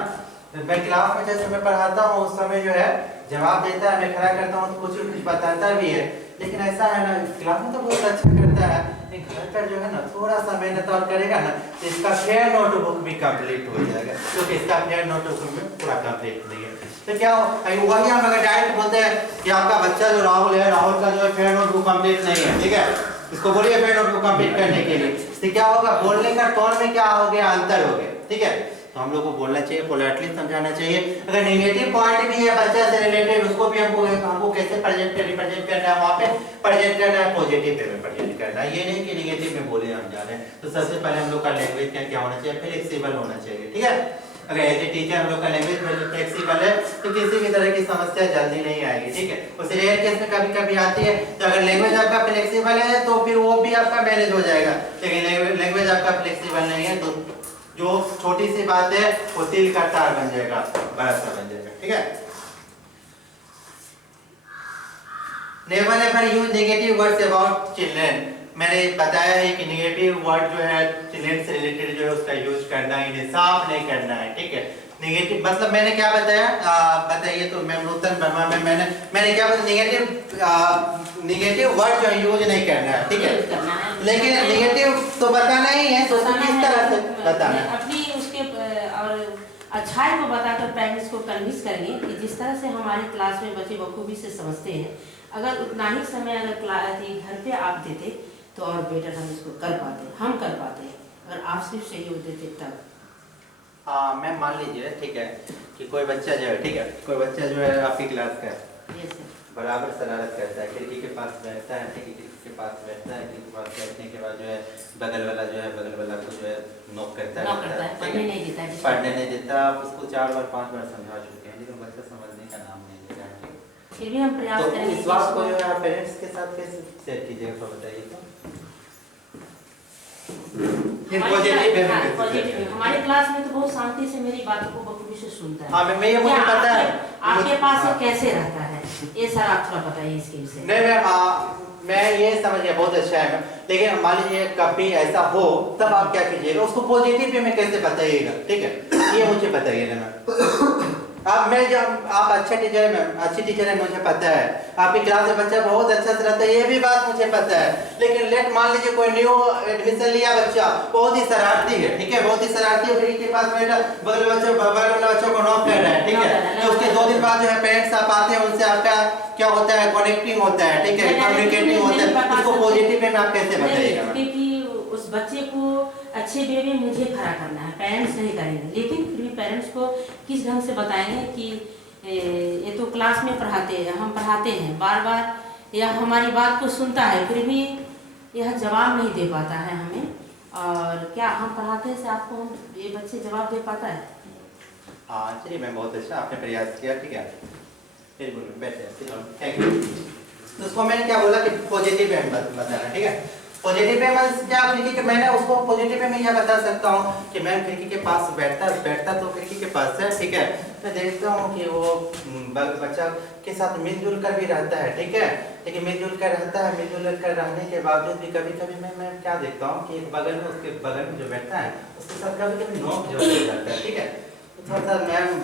मैं क्लास में जैसे मैं पढ़ाता हूँ उस समय जो है जवाब देता है, मैं खड़ा करता हूँ तो कुछ बताता भी है, लेकिन ऐसा है ना क्लास में तो बहुत अच्छा करता है, लेकिन घर पर जो है ना थोड़ा सा मेहनत और करेगा ना तो इसका फेयर नोटबुक भी कंप्लीट हो जाएगा, क्योंकि इसका फेयर नोटबुक में पूरा कंप्लीट नहीं है। तो क्या वही हम अगर डायरेक्ट बोलते हैं कि आपका बच्चा जो राहुल है, राहुल का जो है फेयर नोटबुक कंप्लीट नहीं है, ठीक है, इसको बोलिए फेयर नोटबुक कंप्लीट करने के लिए, तो क्या होगा, बोलने का टोन में क्या हो गया, अंतर हो गया, ठीक है। तो हम लोग को बोलना चाहिए, पोलाइटली समझाना चाहिए। अगर नेगेटिव पॉइंट भी है बच्चा से रिलेटेड, उसको भी हमको कैसे रिप्रेजेंट करना है, वहाँ पे प्रेजेंट करना है, पॉजिटिव वे में प्रेजेंट करना है, ये नहीं कि नेगेटिव में बोले हम जा रहे हैं। तो सबसे पहले हम लोग का लैंग्वेज क्या होना चाहिए, फ्लेक्सिबल होना चाहिए, ठीक है। अगर एज ए टीचर हम लोग का लैंग्वेज फ्लेक्सिबल है तो किसी भी तरह की समस्या जल्दी नहीं आएगी, ठीक है। उस रेयर केस में कभी कभी आती है, तो अगर लैंग्वेज आपका फ्लेक्सिबल है तो फिर वो भी आपका मैनेज हो जाएगा, लेकिन लैंग्वेज आपका फ्लेक्सिबल नहीं है तो जो छोटी सी बात है वो तिल का तार बन जाएगा, बड़ा सा बन जाएगा, ठीक है। Never ever use negative words about children. मैंने बताया है कि नेगेटिव वर्ड जो है चिल्ड्रन से रिलेटेड जो है उसका यूज करना है, इन्हें साफ नहीं करना है, ठीक है। नेगेटिव मतलब मैंने क्या बताया, बताइए तो मैं नूतन वर्मा में मैंने क्या बताया, नेगेटिव वर्ड जो यूज नहीं करना है, ठीक है, लेकिन नेगेटिव तो बताना ही है, तो किस तरह से बताना है, अपनी उसके और अच्छाई को बताकर पेरेंट्स को कन्विंस करेंगे कि जिस तरह से हमारे क्लास में बच्चे बखूबी से समझते हैं, अगर उतना ही समय अगर घर पे आप देते तो और बेटर हम इसको कर पाते, हम कर पाते हैं, अगर आप सिर्फ सहयोग देते तब। मैं मान लीजिए, ठीक है, कि कोई बच्चा जो है, ठीक है, कोई बच्चा जो है आपकी क्लास का बराबर शरारत करता है, खिड़की के पास बैठता है, ठीक है, खिड़की के पास बैठता है, खिड़की के पास बैठने के बाद जो है बगल वाला को जो है नॉक करता है, पढ़ने नहीं देता, पढ़ने नहीं देता। आप उसको 4 बार 5 बार समझा चुके हैं, लेकिन बच्चा समझने का नाम नहीं ले रहा है, फिर भी हम प्रयास करेंगे। इस बात को जो है पेरेंट्स के साथ कैसे शेयर कीजिएगा, तो बताइए। तो हमारे क्लास में तो बहुत शांति से मेरी बातों को बखूबी से सुनता है। हाँ मैं मुझे पता है। आपके पास वो कैसे रहता है, ये सर आप थोड़ा बताइए इसके विषय। नहीं मैम, मैं ये समझ गया, बहुत अच्छा है मैम, लेकिन मान लीजिए कभी ऐसा हो तब आप क्या कीजिएगा, उसको पॉजिटिव वे में कैसे बताइएगा, ठीक है, ये मुझे बताइए ना मैम। आप मैं जब आप अच्छे टीचर है मैम, अच्छी टीचर है मुझे पता है, आपकी क्लास में बच्चा बहुत अच्छा से रहता है, ये भी बात मुझे पता है, लेकिन लेट मान लीजिए कोई न्यू एडमिशन लिया बच्चा, बहुत ही शरारती है, ठीक है, बहुत ही शरारती है, फिर के पास बेटा बगल वाले बच्चों को नॉक कर रहा है, ठीक है, तो उसके 2 दिन बाद जो है पेरेंट्स आप आते हैं, उनसे आपका क्या होता है, कनेक्टिंग होता है, ठीक है, कम्युनिकेटिंग होता है, उसको पॉजिटिव वे में आप कैसे बताइएगा? क्योंकि उस बच्चे को अच्छे वे में मुझे खड़ा करना है, पेरेंट्स नहीं करेंगे, लेकिन फिर भी पेरेंट्स को किस ढंग से बताएंगे कि ये तो क्लास में पढ़ाते हैं, हम पढ़ाते हैं, बार बार यह हमारी बात को सुनता है, फिर भी यह जवाब नहीं दे पाता है हमें, और क्या हम पढ़ाते से आपको ये बच्चे जवाब दे पाता है? हाँ चलिए मैम, बहुत अच्छा आपने प्रयास किया, ठीक है, फिर बोलो बैठे, थैंक यू। तो उसको मैंने क्या बोला कि पॉजिटिव वे में बताना, ठीक है, पॉजिटिव वे में क्या खिड़की के, मैंने उसको पॉजिटिव वे में यह बता सकता हूँ कि मैम खिड़की के पास बैठता तो खिड़की के पास है, ठीक है, मैं देखता हूँ कि वो बच्चा के साथ मिलजुल कर भी रहता है, ठीक है, लेकिन मिलजुल कर रहता है, मिलजुल कर रहने के बावजूद भी कभी कभी मैं क्या देखता हूँ कि बगल में, उसके बगल में जो बैठता है उसके साथ कभी कभी नोक झोंक हो जाता है, ठीक है, थोड़ा सा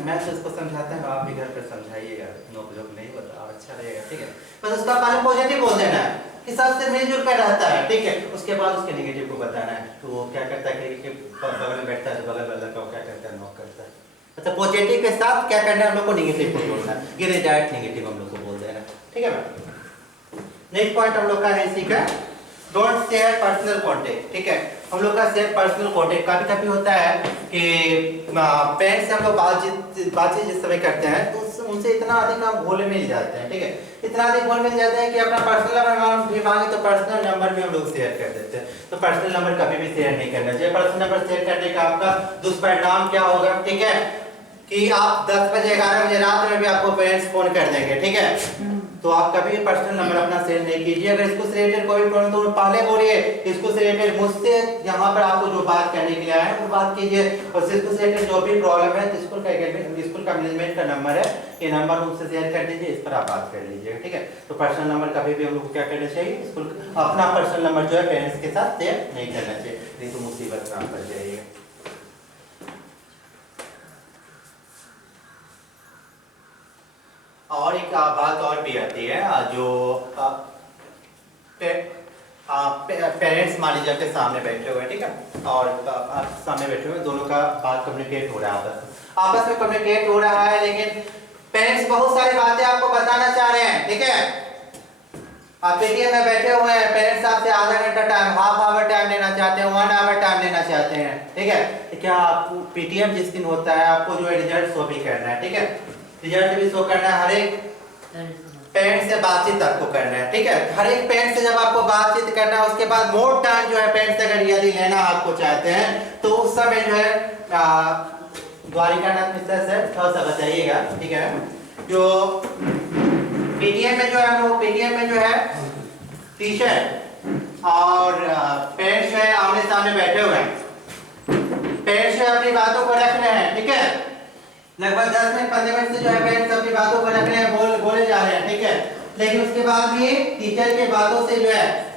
मैं तो उसको समझाता हूँ, आप भी घर पर समझाइएगा, नोक झोंक नहीं होता, अच्छा रहेगा, ठीक है, बस उसका पहले पॉजिटिव बोल देना है कि सबसे मिलजुल कर रहता है, ठीक है, उसके बाद उसके नेगेटिव को बताना है, तो वो क्या करता है कि बगल में बैठता है, बगल वाला का क्या करता है, नॉक करता है, अच्छा पॉजिटिव के साथ क्या करना है, हम लोग को नेगेटिव को जोड़ना है, ये डायरेक्ट नेगेटिव हम लोग को बोल देना, ठीक है मैम। नेक्स्ट पॉइंट हम लोग का है इसी का, डोंट शेयर पर्सनल कॉन्टेक्ट, ठीक है, हम लोग का शेयर पर्सनल कॉन्टेक्ट कभी कभी होता है कि पेरेंट्स से हम लोग बातचीत जिस समय करते हैं तो उनसे इतना अधिक हम घोले मिल जाते हैं, ठीक है, इतना अधिक घोल मिल जाते हैं कि अपना पर्सनल नंबर भी मांगे तो पर्सनल नंबर भी हम लोग शेयर कर देते हैं, तो पर्सनल नंबर कभी भी शेयर नहीं करना चाहिए। पर्सनल नंबर शेयर करने का आपका दुष्परिणाम क्या होगा, ठीक है, कि आप 10 बजे 11 बजे रात में भी आपको पेरेंट्स फोन कर देंगे, ठीक है, तो आप कभी भी पर्सनल नंबर अपना शेयर नहीं कीजिए। अगर इसको से रिलेटेड कोई प्रॉब्लम तो पहले बोलिए, इसको से रिलेटेड मुझसे यहाँ पर आपको जो बात करने के लिए आए हैं वो बात कीजिए, और इसको से रिलेटेड जो भी प्रॉब्लम है स्कूल का मैनेजमेंट का नंबर है, ये नंबर मुझसे शेयर कर दीजिए, इस पर आप बात कर लीजिएगा, ठीक है, तो पर्सनल नंबर कभी भी हम लोग को क्या करना चाहिए, स्कूल अपना पर्सनल नंबर जो है पेरेंट्स के साथ शेयर नहीं करना चाहिए, नहीं तो मुसीबत काम कर जाइएगा। और एक बात और भी आती है, जो पेरेंट्स मान लीजिए आपके सामने बैठे हुए हैं, ठीक है, और आप सामने बैठे हुए दोनों का बात कम्युनिकेट हो रहा है, आपस में कम्युनिकेट हो रहा है, लेकिन पेरेंट्स बहुत सारी बातें आपको बताना चाह रहे हैं, ठीक है, आप पीटीएम में बैठे हुए हैं, पेरेंट्स आपसे आधा घंटा टाइम, हाफ आवर टाइम लेना चाहते हैं, 1 आवर टाइम लेना चाहते हैं, ठीक है, क्या आपको पीटीएम जिस दिन होता है आपको जो है रिजल्ट शो भी करना है, ठीक है, रिजल्ट भी शो करना है, हर एक पेरेंट्स से बातचीत आपको करना है, ठीक है, हर एक पेरेंट्स से जब आपको बातचीत करना है उसके बाद मोर टाइम जो है पेरेंट्स से अगर यदि लेना आपको चाहते हैं तो उस समय जो है द्वारिकानाथ मिश्रा सर थोड़ा सा बताइएगा, ठीक है, जो पीटीएम में जो है हम लोग पीटीएम में जो है टीचर और पेरेंट्स जो है आमने सामने बैठे हुए हैं, पेरेंट्स जो अपनी बातों को रख रहे हैं, ठीक है, लगभग 10 मिनट 15 मिनट से जो है पेरेंट्स अपनी बातों को रख रहे हैं, बोले जा रहे हैं, ठीक है, लेकिन उसके बाद भी टीचर के बातों से जो है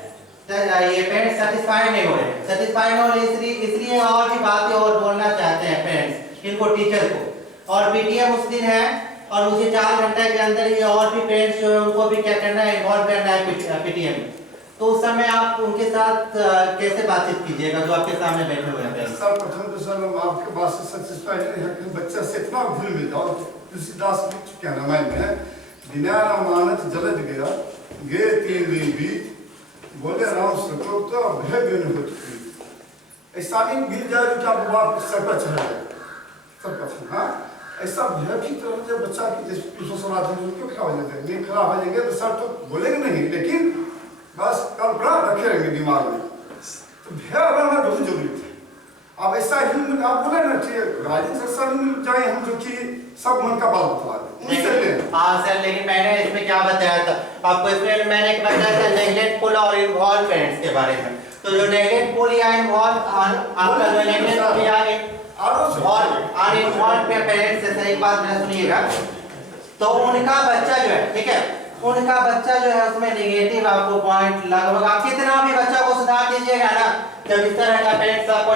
ये पेरेंट्स सेटिस्फाई नहीं हो रहे, सेटिस्फाई नहीं हो रहे, इसलिए और भी बातें और बोलना चाहते हैं पेरेंट्स इनको टीचर को, और पीटीएम उस दिन है और उसे 4 घंटे के अंदर ही और भी पेरेंट्स जो है उनको भी क्या करना है, इन्वॉल्व करना है पीटीएम में, तो उस समय आप उनके साथ कैसे बातचीत कीजिएगा जो आपके सामने बैठे हुए हैं? सर प्रथम तो सर हम आपके बात से सेटिस्फाई नहीं है कि बच्चा से इतना घुल मिल जाओ, तुलसीदास लिख चुके हैं रामायण में, बिना मानत जलद गया गे 3 दिन बीत बोले राम संकोप तो भय बिन हो चुकी, ऐसा नहीं गिर जाए तो आप बाप सर पर चढ़ जाए, सर पर, हाँ ऐसा भयभीत रहो जब बच्चा की जैसे पिछले समाज में क्यों खराब हो जाते हैं, नहीं खराब हो जाएंगे तो सर तो बोलेंगे नहीं, लेकिन बस कल्पना रखे रहेंगे दिमाग में, तो भय रहना बहुत जरूरी है। अब ऐसा ही आप बोले ना कि राजेंद्र सर जाए हम जो कि सब मन का बात बता दें, हाँ सर, लेकिन मैंने इसमें क्या बताया था आपको, इसमें मैंने बताया था नेग्लेक्टफुल और इन्वॉल्व पेरेंट्स के बारे में, तो जो नेगेटिव पोल या इन्वॉल्व आपका जो नेगेटिव पोल या और अनइन्वॉल्व पे पेरेंट्स से एक बात मेरा सुनिएगा, तो उनका बच्चा जो है, ठीक है, उनका बच्चा जो है उसमें नेगेटिव आपको पॉइंट लगभग आप कितना भी बच्चा को सुधार दीजिएगा ना, जब इस तरह का पेरेंट्स आपको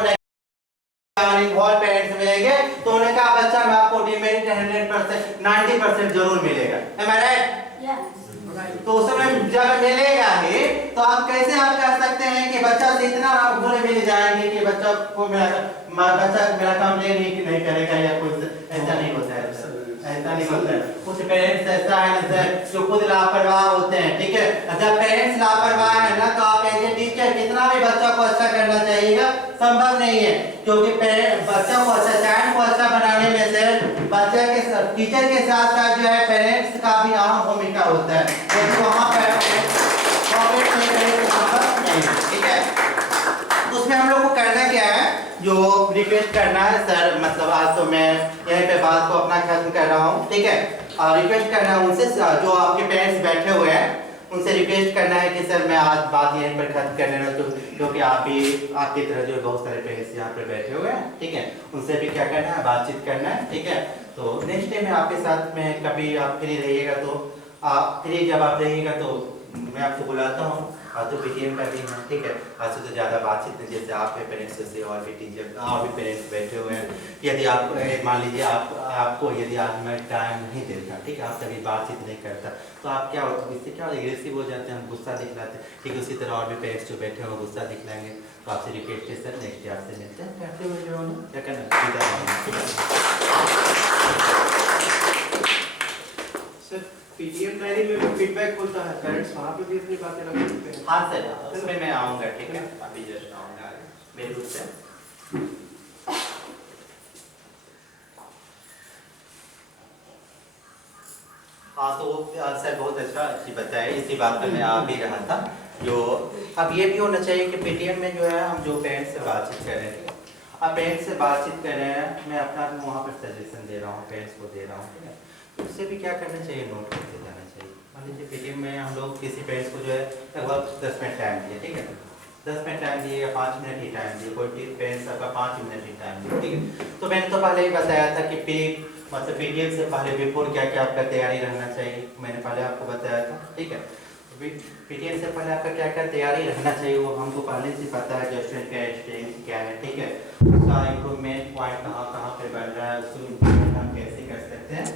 अनइन्वॉल्व पेरेंट्स मिलेंगे तो उनका बच्चा में आपको डिमेरिट 100% 90% जरूर मिलेगा। Am I right? तो उस समय जब मिलेगा ही तो आप कैसे आप कह सकते हैं कि बच्चा से इतना गुण मिल जाएंगे कि बच्चा को मेरा काम नहीं करेगा या कुछ ऐसा नहीं होता है, ऐसा नहीं होता है। कुछ पेरेंट्स ऐसा है ना सर जो खुद लापरवाह होते हैं, ठीक है, जब पेरेंट्स लापरवाह है ना तो आप एज ए टीचर कितना भी बच्चा को अच्छा करना चाहिएगा संभव नहीं है, क्योंकि बच्चा को अच्छा, चाइल्ड को अच्छा बनाने में से बच्चे के टीचर के साथ साथ जो है पेरेंट्स का भी अहम भूमिका होता है, क्योंकि वहाँ पर कॉपरेट नहीं करें तो संभव नहीं है, ठीक है। तो उसमें हम लोग को करना क्या है, जो रिक्वेस्ट करना है सर, मतलब आज तो मैं यहीं पे बात को अपना खत्म कर रहा हूँ, ठीक है, और रिक्वेस्ट करना है उनसे जो आपके पेरेंट्स बैठे हुए हैं उनसे रिक्वेस्ट करना है कि सर मैं आज बात यहीं पर खत्म कर लेना, तो क्योंकि आप भी आपकी तरह जो बहुत सारे पेरेंट्स यहाँ पर बैठे हुए हैं, ठीक है, उनसे भी क्या करना है, बातचीत करना है, ठीक है। तो नेक्स्ट डे में आपके साथ में कभी आप फ्री रहिएगा, तो आप फ्री जब आप रहिएगा तो मैं आपको बुलाता हूँ, आज तो पीटीएम का दिन है, ठीक है, आज से तो ज़्यादा बातचीत नहीं, जैसे आपके पेरेंट्स से और भी टीचर और भी पेरेंट्स बैठे हुए हैं, यदि आप मान लीजिए आपको यदि आज मैं टाइम नहीं देता, ठीक है, आप कभी बातचीत नहीं करता तो आप क्या होता है, इससे क्या एग्रेसिव हो जाते हैं, हम गुस्सा दिखलाते हैं, ठीक है, उसी तरह और भी पेरेंट्स जो बैठे हैं गुस्सा दिखलाएंगे, तो आपसे रिक्वेस्ट है सर नेक्स्ट डे आपसे मिलते हैं, बैठे हुए जो क्या करना सर पीटीएम डायरी में फीडबैक होता है, पेरेंट्स वहाँ पे भी अपनी बातें रख सकते हैं। हाँ सर, उसमें मैं आऊँगा, ठीक है, अभी जस्ट आऊँगा मेरे रूप से। हाँ तो सर बहुत अच्छी बताया, इसी बात पर मैं आ भी रहा था, जो अब ये भी होना चाहिए कि पीटीएम में जो है हम जो पेरेंट्स से बातचीत कर रहे हैं, अब पेरेंट्स से बातचीत कर रहे हैं, मैं अपना वहाँ पर सजेशन दे रहा हूँ, पेरेंट्स को दे रहा हूँ, ठीक है, उससे भी क्या करना चाहिए, नोट करते जाना चाहिए। मान लीजिए पीटीएम में हम लोग किसी पेरेंट्स को जो है लगभग 10 मिनट टाइम दिए, ठीक है, 10 मिनट टाइम दिए या 5 मिनट ही टाइम दिए, कोई पेरेंट्स आपका 5 मिनट ही टाइम दिए, ठीक है, तो मैंने तो पहले ही बताया था कि मतलब पीटीएम से पहले बिफोर क्या क्या आपका तैयारी रहना चाहिए, मैंने पहले आपको बताया था, ठीक है, पीटीएम से पहले आपका क्या क्या तैयारी रहना चाहिए वो हमको पहले से पता है, स्टूडेंट का स्ट्रेंथ क्या है, ठीक है, उसका इम्प्रूवमेंट पॉइंट कहाँ पे बढ़ रहा है, उसको इम्प्रूवमेंट हम कैसे कर सकते हैं,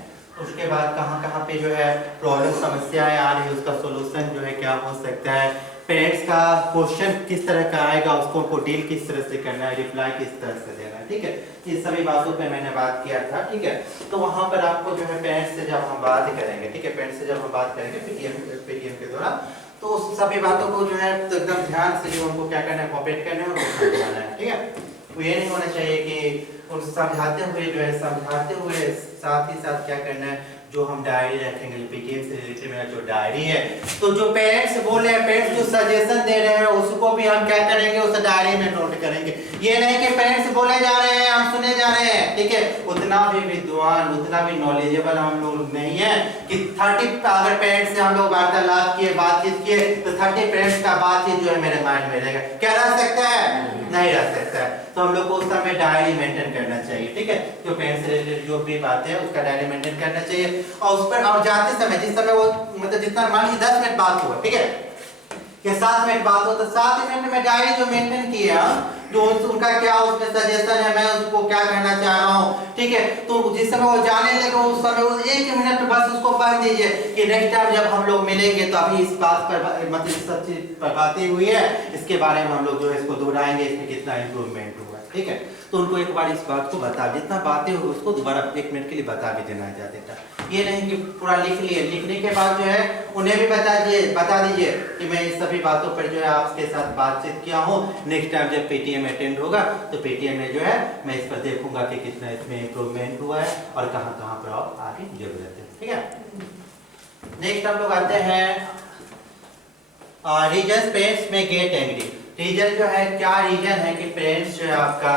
उसके बाद कहाँ पे जो है प्रॉब्लम समस्याएं आ रही है उसका सोल्यूशन जो है क्या हो सकता है, पेरेंट्स का क्वेश्चन किस तरह का आएगा उसको डील किस तरह से करना है, रिप्लाई किस तरह से देना है, ठीक है, ये सभी बातों पे मैंने बात किया था, ठीक है। तो वहाँ पर आपको जो है पेरेंट्स से जब हम बात करेंगे, ठीक है, पेरेंट्स से जब हम बात करेंगे पीटीएम के दौरान, तो उस सभी बातों को जो है तो एकदम ध्यान से जो हमको क्या करना है, कॉपरेट करना है और समझाना है, ठीक है। तो ये नहीं होना चाहिए कि उन समझाते हुए जो है समझाते हुए साथ ही साथ क्या करना है, जो हम डायरी रखेंगे पीटीएम से रिलेटेड मेरा जो डायरी है, तो जो पेरेंट्स बोल रहे हैं, पेरेंट्स जो सजेशन दे रहे हैं उसको भी हम क्या करेंगे, उस डायरी में नोट करेंगे। ये नहीं कि पेरेंट्स बोले जा रहे हैं हम सुने जा रहे हैं, ठीक है, उतना भी विद्वान उतना भी नॉलेजेबल हम लोग नहीं है कि 30 अगर पेरेंट्स से हम लोग वार्तालाप किए बातचीत किए तो 30 पेरेंट्स का बातचीत जो है मेरे माइंड में रहेगा, क्या रह सकता है, नहीं रह सकता है। तो हम लोग को उस समय डायरी मेंटेन करना चाहिए, ठीक है, जो पेरेंट्स से रिलेटेड जो भी बातें हैं उसका डायरी मेंटेन करना चाहिए, और उस पर और जाते समय जिस समय वो मतलब जितना मान लीजिए 10 मिनट बात हुआ, ठीक है, या 7 मिनट बात हो तो 7 मिनट में डायरी जो मेंटेन किया जो उनका क्या उसमें सजेशन है, मैं उसको क्या कहना चाह रहा हूँ, ठीक है, तो जिस समय वो जाने लगे उस समय वो 1 मिनट बस उसको पढ़ दीजिए कि नेक्स्ट टाइम जब हम लोग मिलेंगे तो अभी इस बात पर मतलब इस सब चीज पर बातें हुई है, इसके बारे में हम लोग जो है इसको दोहराएंगे, इसमें कितना इम्प्रूवमेंट हुआ, ठीक है। तो उनको एक बार इस बात को बता, जितना बातें हो उसको दोबारा 1 मिनट के लिए बता भी देना चाहते था, ये नहीं कि पूरा लिख लिए, लिखने के बाद जो है उन्हें भी बता दीजिए कि मैं इस सभी बातों पर जो है आपके साथ बातचीत किया हूँ, नेक्स्ट टाइम जब पीटीएम अटेंड होगा तो पीटीएम में जो है मैं इस पर देखूंगा कि कितना इसमें इम्प्रूवमेंट हुआ है और कहाँ पर और आगे जरूरत है, ठीक है। नेक्स्ट हम लोग आते हैं रीजन पेरेंट्स में गेट एंग्री। रीजन जो है क्या रीजन है कि पेरेंट्स जो है आपका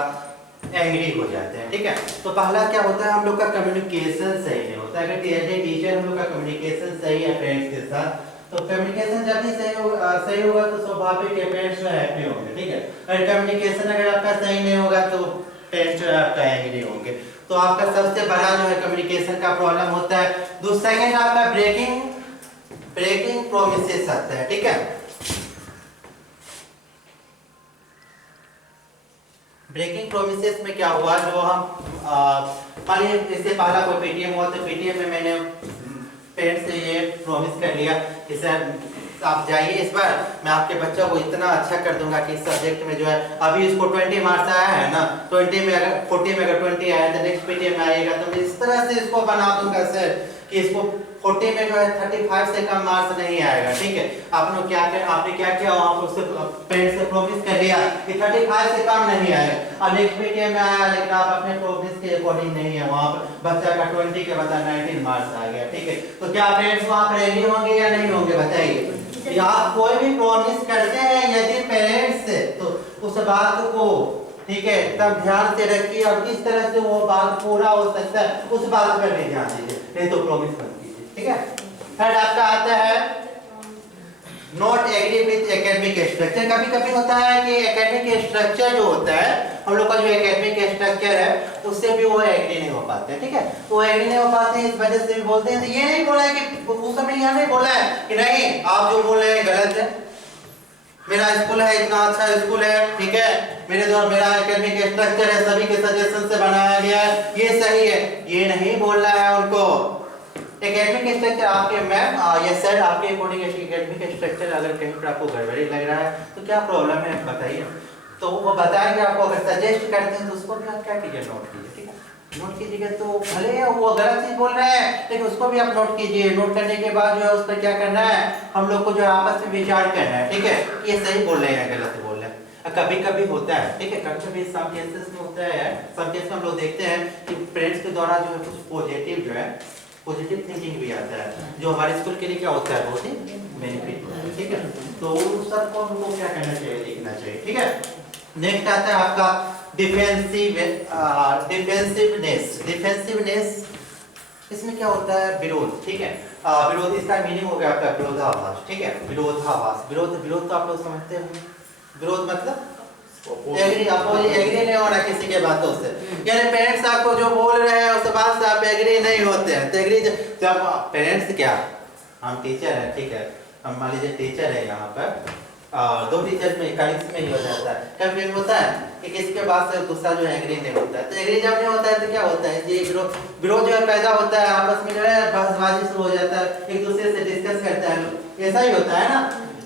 एंग्री हो जाते हैं, ठीक है। तो पहला क्या होता है, हम लोग का कम्युनिकेशन सही नहीं होता है। अगर टीचर हम लोग का कम्युनिकेशन सही है पेरेंट्स के साथ तो कम्युनिकेशन जब भी सही होगा तो स्वाभाविक है पेरेंट्स जो एक्टिव होंगे, ठीक है। और कम्युनिकेशन अगर आपका सही नहीं होगा तो पेरेंट्स जो है आपका एंग्री होंगे। तो आपका सबसे बड़ा जो है कम्युनिकेशन का प्रॉब्लम होता है। दूसरा सेकंड आपका ब्रेकिंग प्रोमिसेस आता है, ठीक है। ब्रेकिंग प्रोमिसेस में क्या हुआ, जो हम मान लीजिए इससे पहला कोई पीटीएम हुआ तो पीटीएम में मैंने पेरेंट्स से ये प्रॉमिस कर लिया कि सर आप जाइए, इस बार मैं आपके बच्चों को इतना अच्छा कर दूंगा कि इस सब्जेक्ट में जो है अभी इसको 20 मार्क्स आया है ना, 20 में अगर 40 में अगर 20 आया तो नेक्स्ट पीटीएम में आएगा तो मैं इस तरह से इसको बना दूंगा सर कि इसको 40 में जो है 35 से कम मार्क्स नहीं आएगा, ठीक है। आपने क्या किया वहाँ पर उससे पेरेंट्स से प्रॉमिस कर लिया कि 35 से कम नहीं आएगा। अब नेक्स्ट पीटीएम में आया लेकिन आप अपने प्रॉमिस के अकॉर्डिंग नहीं है, वहाँ पर बच्चा का 20 के बदला 19 मार्क्स आ गया, ठीक है। तो क्या पेरेंट्स वहाँ पर एग्री होंगे या नहीं होंगे, बताइए। आप कोई भी प्रॉमिस करते हैं यदि पेरेंट्स से तो उस बात को, ठीक है, तब ध्यान से रखिए और किस तरह से वो बात पूरा हो सकता है उस बात पर नहीं ध्यान दीजिए, नहीं तो प्रॉमिस मत कीजिए, ठीक है। थर्ड आपका आता है not agree with academic structure. कभी कभी होता है कि एकेडमिक स्ट्रक्चर जो होता है, हम लोग का जो एकेडमिक स्ट्रक्चर है उससे भी वो एग्री नहीं हो पाते हैं, ठीक है। वो एग्री नहीं हो पाते हैं, इस वजह से भी बोलते हैं। तो ये नहीं बोला है कि उस समय यह नहीं बोला है कि नहीं आप जो बोल रहे हैं गलत है, मेरा स्कूल है इतना अच्छा स्कूल है, ठीक है, मेरा एकेडमिक स्ट्रक्चर है सभी के सजेशन से बनाया गया है, ये सही है, ये नहीं बोलना है उनको। एकेडमिक स्ट्रक्चर आपके मैम या सर आपके अकॉर्डिंग एकेडमिक स्ट्रक्चर अगर कहीं पर आपको गड़बड़ी लग रहा है तो क्या प्रॉब्लम है बताइए, तो वो बताएंगे आपको। अगर सजेस्ट करते हैं तो उसको भी आप क्या कीजिए, नोट कीजिए, ठीक है। नोट कीजिएगा तो भले वो गलत चीज बोल रहे हैं लेकिन उसको भी आप नोट कीजिए। नोट करने के बाद जो है उस पर क्या करना है, हम लोग को जो आपस में विचार करना है, ठीक है, ये सही बोल रहे हैं गलत बोल रहे हैं। कभी कभी होता है, ठीक है, कभी कभी सब केसेस में होता है, सब केस में हम लोग देखते हैं कि पेरेंट्स के द्वारा जो है कुछ पॉजिटिव जो है पॉजिटिव थिंकिंग भी आता है जो हमारे स्कूल के लिए क्या होता है, बहुत ही बेनिफिट, ठीक है। तो उस सब को हमको क्या करना चाहिए, देखना चाहिए, ठीक है। नेक्स्ट आता है आपका डिफेंसिवनेस। इसमें क्या होता है, विरोध, ठीक है। विरोध, इसका मीनिंग हो गया आपका विरोधाभास, ठीक है। विरोधाभास, विरोध तो आप लोग समझते हैं, विरोध मतलब एग्री नहीं होना किसी के बातों से, यानी पेरेंट्स आपको जो बोल रहे हैं उस बात से आप एग्री नहीं होते हैं। तो एग्री जब पेरेंट्स क्या, हम टीचर हैं, ठीक है, हम मान लीजिए टीचर है यहाँ पर, दो टीचर्स में कलीग्स में ही हो जाता है। कभी होता है कि किसी के बात से दूसरा जो है एग्री नहीं होता है, तो एग्री जब नहीं होता है तो क्या होता है, ये विरोध जो है पैदा होता है, आपस में जो है बहसबाजी शुरू हो जाता है, एक दूसरे से डिस्कस करते हैं, ऐसा ही होता है ना।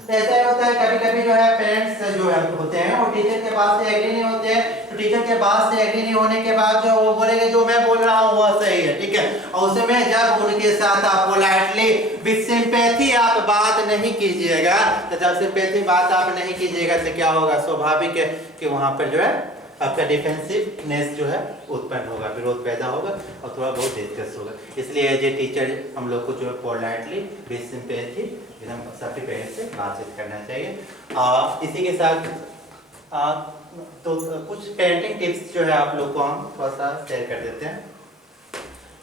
ऐसा ही होता है कभी कभी जो है पेरेंट्स जो है होते हैं और टीचर के बात से एग्री नहीं होते हैं, तो टीचर के बात से एग्री नहीं होने के बाद जो वो बोलेंगे जो मैं बोल रहा हूँ वो सही है, ठीक है। और उसमें जब उनके साथ आप पोलाइटली विद सिंपैथी आप बात नहीं कीजिएगा, तो जब सिंपैथी बात आप नहीं कीजिएगा तो क्या होगा, स्वाभाविक है कि वहाँ पर जो है आपका डिफेंसिवनेस जो है उत्पन्न होगा, विरोध पैदा होगा और थोड़ा बहुत डिस्कस होगा। इसलिए एज ए टीचर हम लोग को जो है पोलाइटली विद सिंपैथी एकदम सभी पेरेंट्स से बातचीत करना चाहिए। इसी के साथ तो कुछ पेरेंटिंग टिप्स जो है आप लोग को हम थोड़ा सा शेयर कर देते हैं।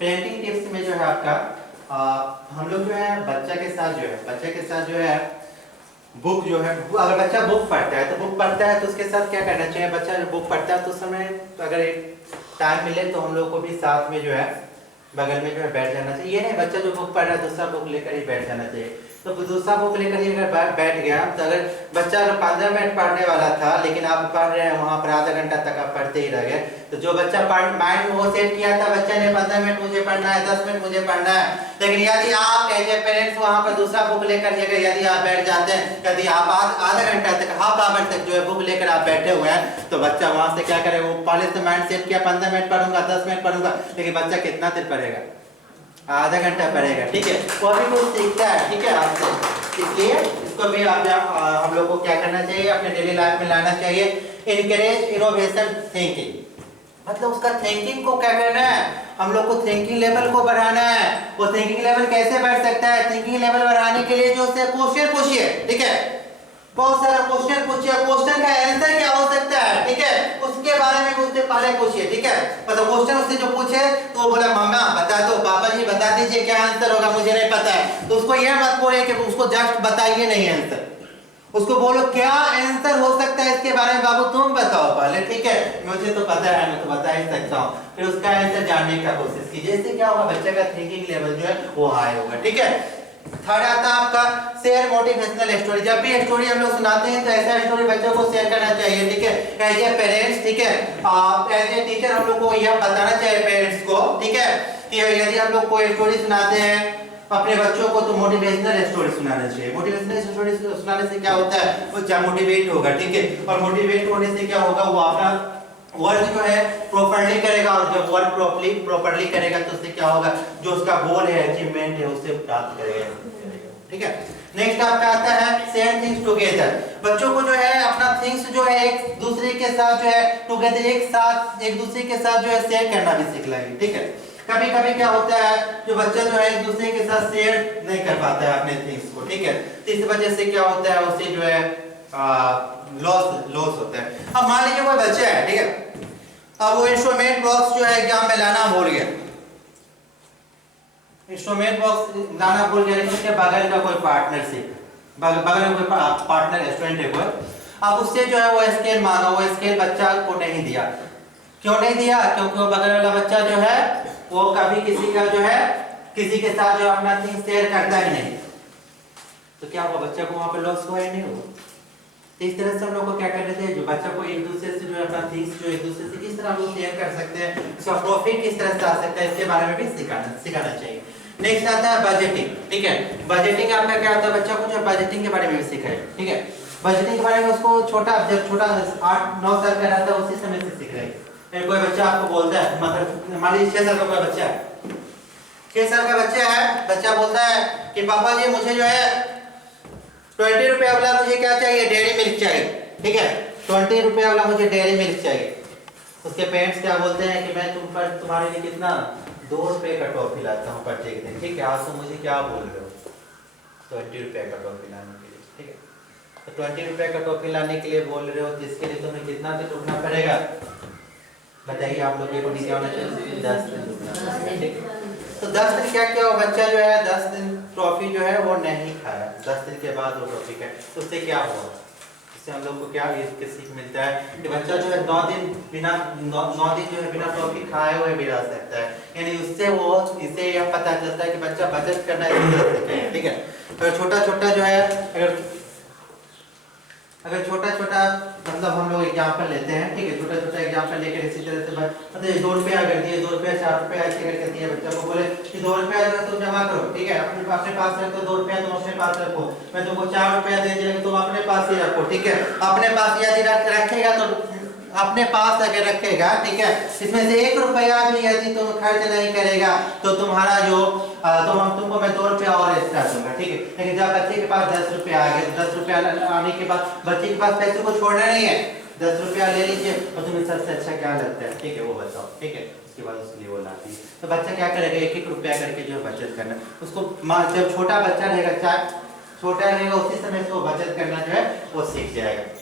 पेरेंटिंग टिप्स में जो है आपका हम लोग जो है बच्चे के साथ जो है बुक जो है, अगर बच्चा बुक पढ़ता है तो उसके साथ क्या करना चाहिए, बच्चा जो बुक पढ़ता है तो उस समय अगर एक टाइम मिले तो हम लोग को भी साथ में जो है बगल में जो है बैठ जाना चाहिए। ये नहीं बच्चा जो बुक पढ़ रहा है दूसरा बुक लेकर ही बैठ जाना चाहिए, तो दूसरा बुक लेकर ही अगर बैठ गया तो अगर बच्चा अगर 15 मिनट पढ़ने वाला था लेकिन आप पढ़ रहे हैं वहाँ पर आधा घंटा तक आप पढ़ते ही रह गए, तो जो बच्चा माइंड में वो सेट किया था बच्चा ने 15 मिनट मुझे पढ़ना है, 10 मिनट मुझे पढ़ना है, लेकिन यदि आप एज ए पेरेंट्स वहाँ पर दूसरा बुक लेकर यदि आप बैठ जाते हैं, यदि आप आधा घंटा तक हाफ आवर तक जो है बुक लेकर आप बैठे हुए हैं, तो बच्चा वहाँ से क्या करेगा, वो पहले से माइंड सेट किया 15 मिनट पढ़ूंगा, 10 मिनट पढ़ूंगा, लेकिन बच्चा कितना देर पढ़ेगा, आधा घंटा पढ़ेगा, ठीक है। वो भी कुछ सीखता है, ठीक है, आपसे। इसलिए इसको भी हम लोग को क्या करना चाहिए, अपने डेली लाइफ में लाना चाहिए। इनकरेज इनोवेशन थिंकिंग, मतलब उसका थिंकिंग को क्या करना है, हम लोग को थिंकिंग लेवल को बढ़ाना है। वो थिंकिंग लेवल कैसे बढ़ सकता है, थिंकिंग लेवल बढ़ाने के लिए जो उससे क्वेश्चन पूछिए, ठीक है, बहुत सारा क्वेश्चन पूछिए, क्वेश्चन का आंसर क्या हो सकता है, ठीक है, उसके बारे में उससे पहले पूछिए, ठीक है। मतलब क्वेश्चन उससे जो पूछे तो वो बोला मम्मा बता दो, पापा जी बता दीजिए क्या आंसर होगा, मुझे नहीं पता है, तो उसको यह मत बोले कि उसको जस्ट बताइए नहीं आंसर, उसको बोलो क्या आंसर हो सकता है इसके बारे में बाबू तुम बताओ पहले, ठीक है, मुझे तो पता है, मैं तो बता ही सकता हूँ, फिर उसका आंसर जानने का कोशिश कीजिए। इससे क्या होगा, बच्चे का थिंकिंग लेवल जो है वो हाई होगा, ठीक है। थर्ड आता है आपका शेयर मोटिवेशनल स्टोरी। जब भी स्टोरी हम लोग सुनाते हैं तो ऐसा स्टोरी बच्चों को शेयर करना चाहिए, ठीक है, एज ए पेरेंट्स, ठीक है, एज ए टीचर हम लोग को यह बताना चाहिए पेरेंट्स को, ठीक है, कि यदि हम लोग कोई स्टोरी सुनाते हैं अपने बच्चों को तो मोटिवेशनल स्टोरी सुनाना चाहिए। मोटिवेशनल स्टोरी सुनाने से क्या होता है, वो मोटिवेट होगा, ठीक है, और मोटिवेट होने से क्या होगा, वो अपना वर्क जो है प्रॉपर्ली करेगा, और जब वर्क प्रॉपर्ली करेगा तो उससे क्या होगा, जो उसका गोल है, अचीवमेंट है, उसे प्राप्त करेगा, ठीक है। नेक्स्ट आपका आता है शेयर थिंग्स टुगेदर। बच्चों को जो है अपना थिंग्स जो है एक दूसरे के साथ जो है टुगेदर, एक दूसरे के साथ जो है शेयर करना भी सीख लेंगे, ठीक है। कभी कभी क्या होता है, जो बच्चा जो है एक दूसरे के साथ शेयर नहीं कर पाता है अपने थिंग्स को, ठीक है, तो इस वजह से क्या होता है, उसे जो है लॉस होता है। अब मान लीजिए कोई बच्चा है, ठीक है, अब वो इंस्ट्रूमेंट बॉक्स जो है एग्जाम में लाना भूल गया, इंस्ट्रूमेंट बॉक्स लाना भूल गया, लेकिन उसके बगल का कोई पार्टनरशिप, बगल में कोई पार्टनर स्टूडेंट है कोई, अब उससे जो है वो स्केल मांगा, वो स्केल बच्चा को नहीं दिया। क्यों नहीं दिया, क्योंकि वो बगल वाला बच्चा जो है वो कभी किसी का जो है किसी के साथ जो अपना थिंग शेयर करता ही नहीं, तो क्या हुआ, बच्चा को वहां पे लॉस हुआ ही नहीं हुआ। तो इस तरह से हम लोग को क्या करना चाहिए, जो बच्चा को एक दूसरे से जो अपना थिंग्स जो एक दूसरे से किस तरह हम लोग शेयर कर सकते हैं, उसका प्रॉफिट किस तरह से आ सकता है, इसके बारे में भी सिखाना चाहिए। नेक्स्ट आता है बजटिंग, ठीक है। बजटिंग आपका क्या होता है, बच्चा को जो बजटिंग के बारे में भी सिखाए, ठीक है। बजटिंग के बारे में उसको जब छोटा 8-9 साल का रहता है उसी समय से सीख रहे हैं। फिर कोई बच्चा आपको बोलता है, मतलब मान लीजिए 6 साल का कोई बच्चा है, 6 साल का बच्चा है, बच्चा बोलता है कि पापा जी मुझे जो है 20 रुपए वाला मुझे क्या चाहिए, डेयरी मिल्क चाहिए, ठीक है, 20 रुपए वाला मुझे डेयरी मिल्क चाहिए। उसके पेरेंट्स क्या बोलते हैं कि मैं तुम्हारे लिए कितना 2 रुपए का टॉफी लाता हूँ प्रत्येक दिन, ठीक है, आज तुम मुझे क्या बोल रहे हो, 20 रुपए का टॉफी लाने के लिए, ठीक है, तो 20 रुपए का टॉफी लाने के लिए बोल रहे हो, जिसके लिए तुम्हें कितना दिन रुकना पड़ेगा, बताइए आप लोग को क्या होना चाहिए, 10 दिन रुकना, ठीक है। तो 10 दिन क्या किया, वो बच्चा जो है 10 दिन ट्रॉफी जो है वो नहीं खाया, 10 दिन के बाद वो ट्रॉफी खाया, तो उससे क्या हुआ, इससे हम लोग को क्या इसके सीख मिलता है कि बच्चा जो है 9 दिन जो है बिना ट्रॉफी खाए हुए भी रह सकता है, यानी उससे वो इसे यह पता चलता है कि बच्चा बचत करना है, ठीक है। अगर छोटा जो है अगर छोटा मतलब हम लोग एग्जाम्पल लेते हैं, ठीक है, छोटा एग्जाम्पल लेकर इसी तरह से मतलब 2 रुपया अगर दिए, 2 रुपया 4 रुपया ऐसे करके दिए, बच्चा को बोले कि 2 रुपया तुम जमा करो, ठीक है, अपने पास रखो, 2 रुपया तुम अपने पास रखो, मैं तुमको 4 रुपया दे दिया, तुम अपने पास ही रखो, ठीक है। अपने पास यदि रखेगा तो अपने पास अगर रखेगा, ठीक है, इसमें से 1 रुपया भी यदि तुम खर्च नहीं करेगा तो तुम्हारा जो तुमको मैं 2 रुपया और एक्स्ट्रा दूंगा, ठीक है। लेकिन जब बच्चे के पास 10 रुपया आ गया, 10 रुपया आने के बाद बच्चे के पास पैसे को छोड़ना नहीं है, 10 रुपया ले लीजिए और तुम्हें सबसे अच्छा क्या लगता है, ठीक है, वो बताओ, ठीक है, उसके बाद उसके लिए वो लाती है, तो बच्चा क्या करेगा, 1-1 रुपया करके जो बचत करना, उसको जब छोटा बच्चा रहेगा, छोटा रहेगा उसी समय से वो बचत करना जो है वो सीख जाएगा।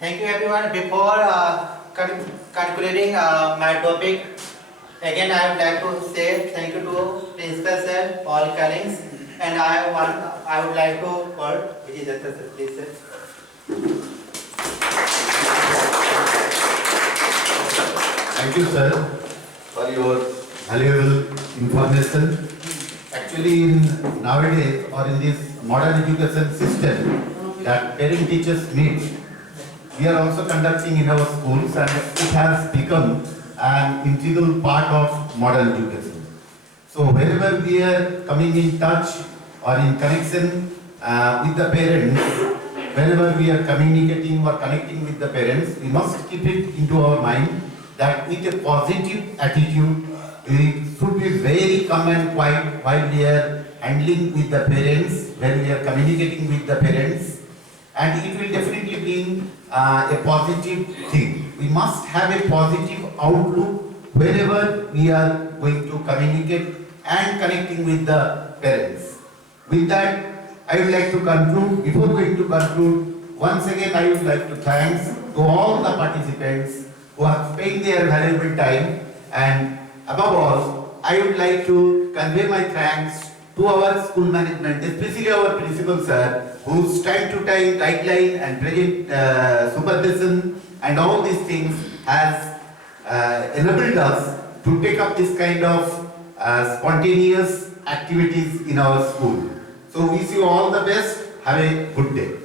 Thank you everyone. Before concluding my topic, again I would like to say thank you to Principal Sir, all colleagues, and I would like to call Vijay Datta sir, please sir. Thank you sir for your valuable information. Actually nowadays or in this modern education system that parent teachers meet, we are also conducting in our schools, and it has become an integral part of modern education. So wherever we are coming in touch or in connection with the parents, whenever we are communicating or connecting with the parents, we must keep it into our mind that with a positive attitude, we should be very calm and quiet while we are handling with the parents, when we are communicating with the parents, and it will definitely bring a positive thing. We must have a positive outlook wherever we are going to communicate and connecting with the parents. With that, I would like to conclude. Before going to conclude, once again I would like to thanks to all the participants who have spent their valuable time, and above all, I would like to convey my thanks to our school management, especially our principal sir, whose time to time guideline and present supervision and all these things has enabled us to take up this kind of spontaneous activities in our school. So wish you all the best. Have a good day.